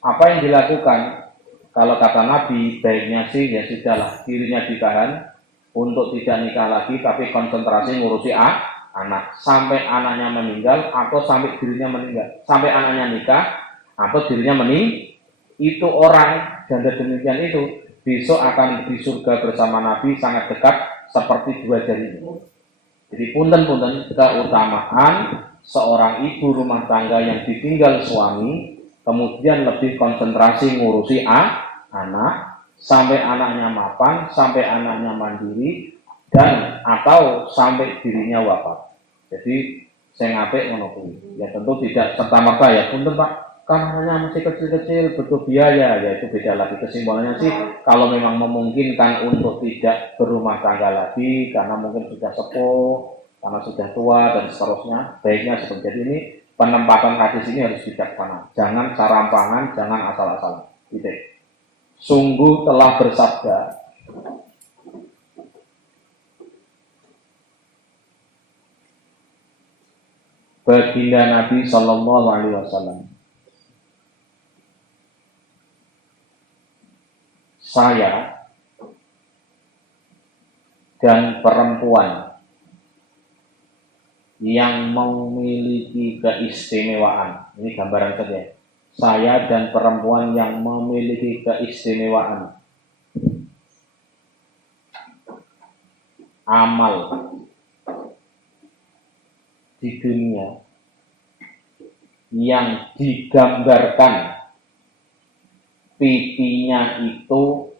Apa yang dilakukan? Kalau kata Nabi, baiknya sih ya sudahlah, dirinya ditahan untuk tidak nikah lagi, tapi konsentrasi ngurusi anak sampai anaknya meninggal atau sampai dirinya meninggal, sampai anaknya nikah atau dirinya meninggal. Itu orang janda demikian itu besok akan di surga bersama Nabi sangat dekat seperti dua jari. Jadi punten keutamaan seorang ibu rumah tangga yang ditinggal suami kemudian lebih konsentrasi ngurusi anak sampai anaknya mapan, sampai anaknya mandiri, dan atau sampai dirinya wafat. Jadi saya ngapik ngono kuwi. Ya tentu tidak serta-merta ya, punten Pak, kan anaknya masih kecil-kecil butuh biaya, ya itu beda lagi. Kesimpulannya sih kalau memang memungkinkan untuk tidak berumah tangga lagi karena mungkin sudah sepuh, karena sudah tua dan seterusnya, baiknya seperti ini penempatan hadis ini harus bijaksana. Jangan sarampangan, jangan asal-asalan. Gitu. Sungguh telah bersabda baginda Nabi Sallallahu Alaihi Wasallam, saya dan perempuan yang memiliki keistimewaan, ini gambaran saja. Saya dan perempuan yang memiliki keistimewaan amal di dunia yang digambarkan pipinya itu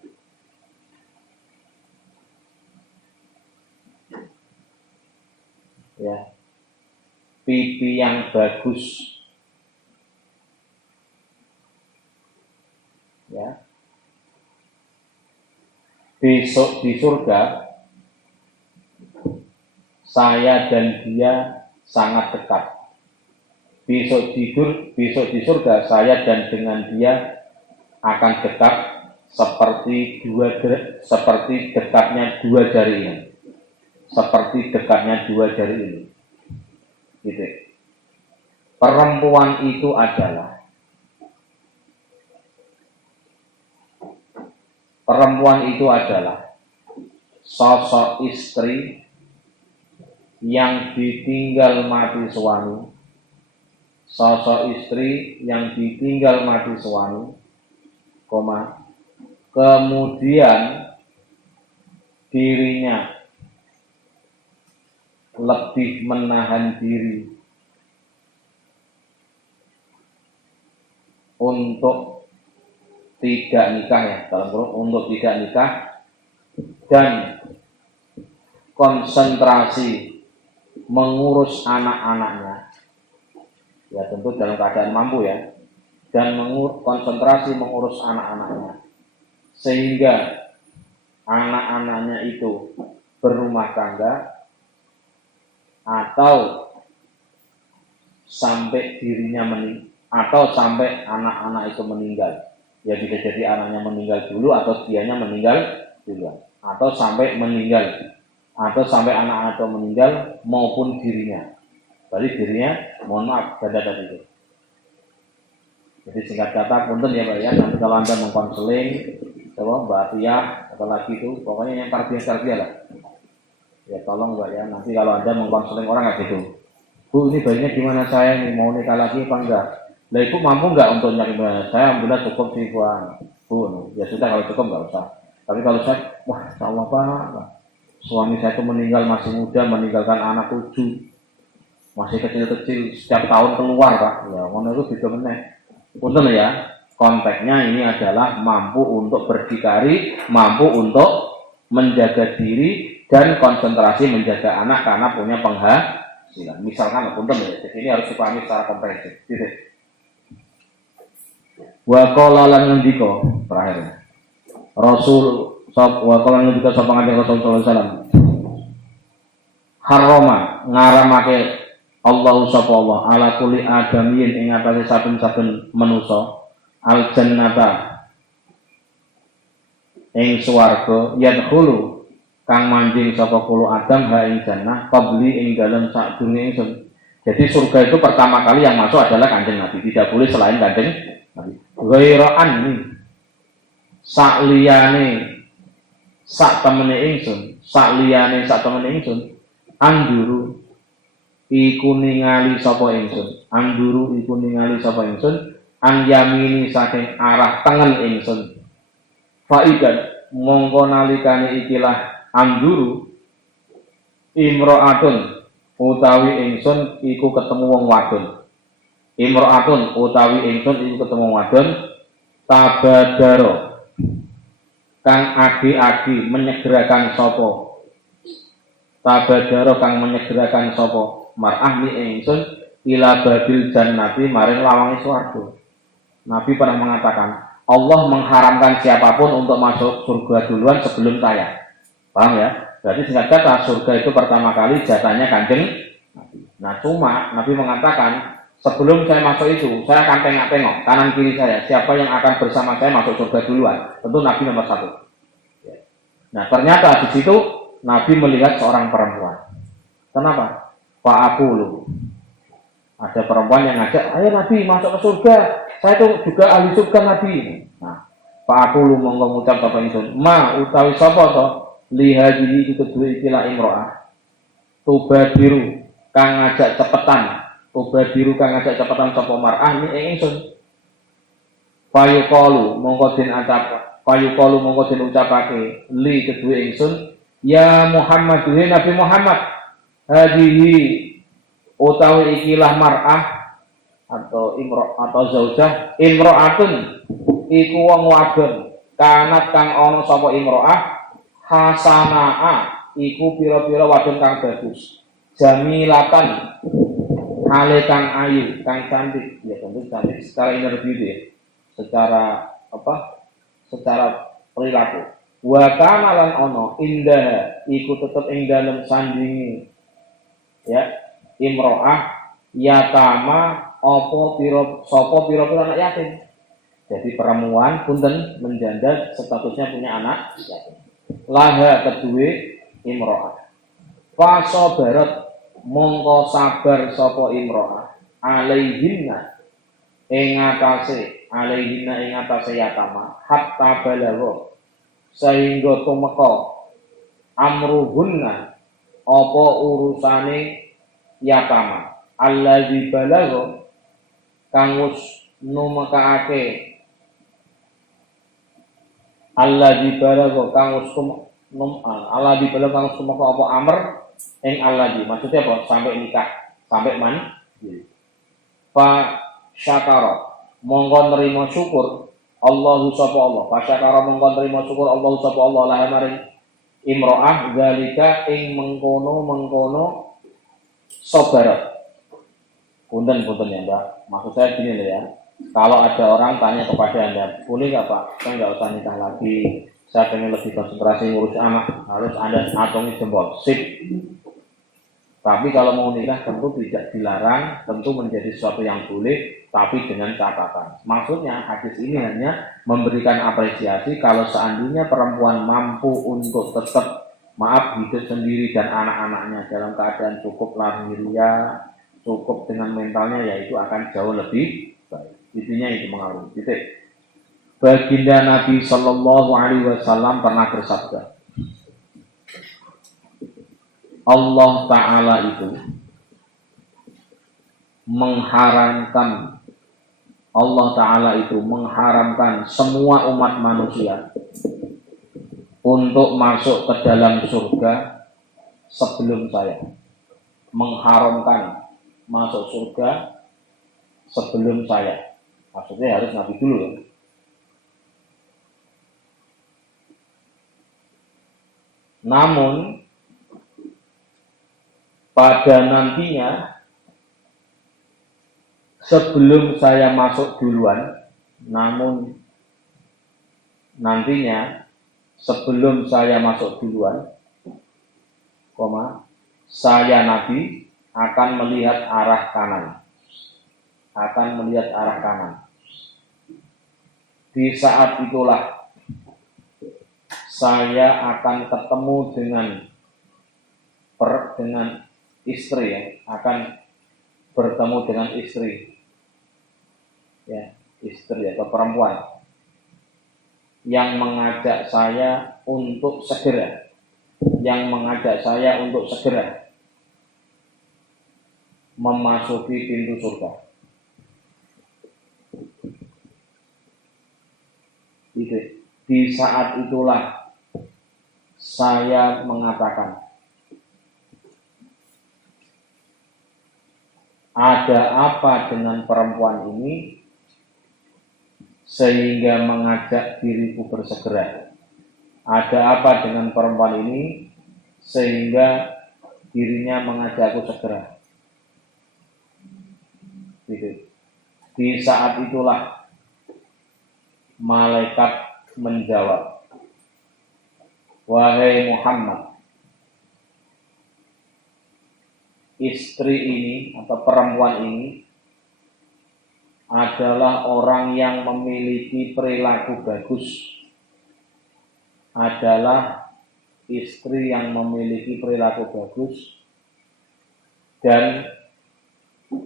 ya pipi yang bagus ya. Besok di surga saya dan dia sangat dekat. Besok di surga saya dan dengan dia akan dekat seperti dekatnya dua jari ini. Seperti dekatnya dua jari ini. Gitu. Perempuan itu adalah sosok istri yang ditinggal mati suami. Sosok istri yang ditinggal mati suami, kemudian dirinya lebih menahan diri untuk tidak nikah ya, untuk tidak nikah dan konsentrasi mengurus anak-anaknya, ya tentu dalam keadaan mampu ya, dan konsentrasi mengurus anak-anaknya sehingga anak-anaknya itu berumah tangga atau sampai dirinya atau sampai anak-anak itu meninggal. Ya bisa jadi anaknya meninggal dulu atau dianya meninggal dulu, atau sampai meninggal, atau sampai anak-anak itu meninggal maupun dirinya. Berarti dirinya, mohon maaf, dada itu. Jadi singkat kata, punten ya Pak ya, nanti kalau Anda mengkonseling, Mbak Atiyah atau lagi itu, pokoknya yang tarbiyah lah. Ya tolong Mbak ya, nanti kalau Anda mengkonseling orang kayak gitu, Bu ini bayinya gimana saya nih, mau nikah lagi apa enggak? Lah Ibu mampu enggak untuk nyari saya? Alhamdulillah cukup sih Bu. Ya sudah kalau cukup enggak usah. Tapi kalau saya, wah insya Allah Pak, suami saya itu meninggal masih muda, meninggalkan anak 7, masih kecil-kecil, setiap tahun keluar Pak. Ya, ngono itu juga meneh. Punten ya, konteksnya ini adalah mampu untuk berdikari, mampu untuk menjaga diri dan konsentrasi menjaga anak karena punya penghasilan. Misalkan punten ya, jadi ini harus dipahami secara komprehensif. Wa qala lan ngendika terakhir. Rasul wa qala ngendika sapa kanjeng Rasul sallallahu alaihi wasallam. Harrama ngaramake Allah sapa Allah ala kulli adamiyin ing atase saben-saben manusa al jannata ing swarga yadkhulu kang manjing sapa kulo Adam ha ing jannah qabli ing dalem sadurunge ingsun. Jadi surga itu pertama kali yang masuk adalah Kanjeng Nabi, tidak boleh selain Kanjeng Nabi. Ghairu anni sak liyane sak temene ingsun, sak liyane sak temene ingsun anduru iku ningali sapa ingsun, anduru iku ningali sapa ingsun an yamini saking arah tengen ingsun. Faidan mongko nalikane ikilah anduru imro'atun utawi ingsun iku ketemu wong wadon. Imro'atun utawi ingsun iku ketemu wadon tabadaro kang agi-agi menyegerakan sapa. Tabadaro kang menyegerakan sapa mar'ah ni ingsun ila babil jannati maring lawange swarga. Nabi pernah mengatakan, Allah mengharamkan siapapun untuk masuk surga duluan sebelum saya. Paham ya? Berarti singkat kata surga itu pertama kali jatahnya Kanjeng Nabi. Nah cuma Nabi mengatakan sebelum saya masuk itu saya akan tengok-tengok kanan kiri saya siapa yang akan bersama saya masuk surga duluan. Tentu Nabi nomor 1. Nah ternyata di situ Nabi melihat seorang perempuan. Kenapa? Pak Aqulu. Ada perempuan yang ngajak, ayo Nabi masuk ke surga. Saya itu juga ahli surga Nabi. Nah, Pak Aqulu monggo ngucap apa ingsun. Ma utawi sapa to? Lihadini itu kedua ikilah imro'ah. Tubadiru kang ngajak cepetan. Tubadiru kang ngajak cepetan sapa mar'ah ni ingsun. Fayuqalu monggo den ucap. Fayuqalu monggo den ucapake li kedua ingsun. Ya Muhammad, Nabi Muhammad. Hadihi utawi ikilah mar'ah atau zaujah imro'atun iku wong wadon kanat kang ana sapa imro'ah hasanaa iku pira-pira wadon kang bagus jamilatan hale kang ayu kang cantik ya tentu cantik secara inner beauty ya. Secara perilaku wa kana lan ana indah iku tetep ing dalem sandingi ya imro'ah yatama apa pira-pira anak yatim. Jadi perempuan punten menjanda statusnya punya anak yatim. Laha kedue imro'ah. Fasabarat mongko sabar sapa imro'ah alaihinna ing atase yatama hatta balagha sehingga tumeka amruhunna apa urusane yatama alladzi balagha kang wis numekaake alladzi balagha kang wis alladzi balagha kang sumeka apa amr ing alladzi maksudnya apa sampai nikah sampai fa syakara monggo nerima syukur Allahu sapa Allah fa syakara monggo nerima syukur Allahu sapa Allah laha maring imro'ah zalika ing mengkono sabarat. Punten ya Mbak. Maksud saya gini loh ya. Kalau ada orang tanya kepada Anda, boleh nggak Pak? Saya nggak usah nikah lagi. Saya pengen lebih konsentrasi ngurus anak. Harus Anda atongi jempol. Sip. Tapi kalau mau nikah tentu tidak dilarang, tentu menjadi sesuatu yang boleh, tapi dengan catatan. Maksudnya hadis ini hanya memberikan apresiasi kalau seandainya perempuan mampu untuk tetap hidup sendiri dan anak-anaknya dalam keadaan cukup lahiriah, cukup dengan mentalnya, yaitu akan jauh lebih baik. Intinya itu mengaruh. Titik. Baginda Nabi Shallallahu Alaihi Wasallam pernah bersabda, Allah Ta'ala itu mengharamkan semua umat manusia untuk masuk ke dalam surga sebelum saya, mengharamkan masuk surga sebelum saya. Maksudnya harus Nabi dulu ya. Namun pada nantinya sebelum saya masuk duluan, namun nantinya sebelum saya masuk duluan, saya Nabi akan melihat arah kanan. Akan melihat arah kanan. Di saat itulah saya akan ketemu dengan istri ya, akan bertemu dengan istri. Ya, istri atau perempuan yang mengajak saya untuk segera memasuki pintu surga. Di saat itulah saya mengatakan, ada apa dengan perempuan ini sehingga mengajak diriku bersegera? Ada apa dengan perempuan ini sehingga dirinya mengajakku segera? Di saat itulah malaikat menjawab, wahai Muhammad, istri ini atau perempuan ini adalah orang yang memiliki perilaku bagus, adalah istri yang memiliki perilaku bagus dan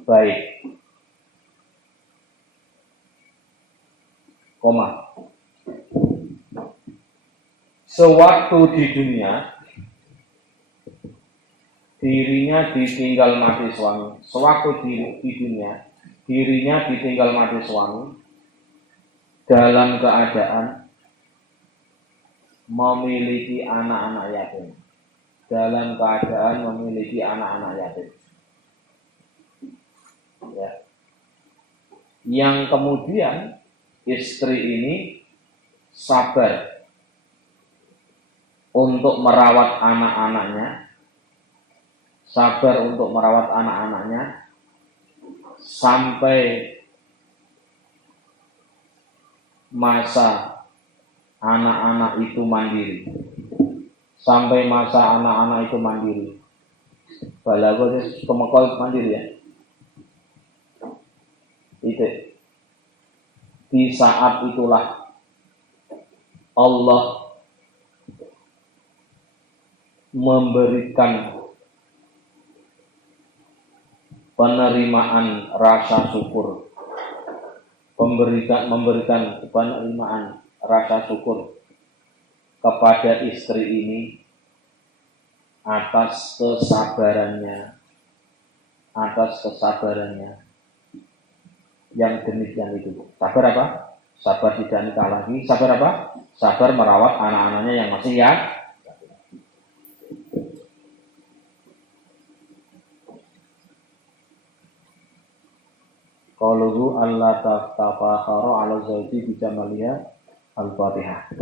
baik. Sewaktu di dunia dirinya ditinggal mati suami. Sewaktu di dunia dirinya ditinggal mati suami dalam keadaan memiliki anak-anak yatim. Dalam keadaan memiliki anak-anak yatim. Ya. Yang kemudian istri ini sabar untuk merawat anak-anaknya, sampai masa anak-anak itu mandiri. Balago kemekol mandiri ya. Itu. Di saat itulah Allah memberikan penerimaan rasa syukur, memberikan penerimaan rasa syukur kepada istri ini atas kesabarannya yang demikian itu. Sabar apa? Sabar tidak nikah lagi. Sabar apa? Sabar merawat anak-anaknya yang masih yatim. Qauluhu alla tafakharu ala zawji bijamaliha al-Fatihah.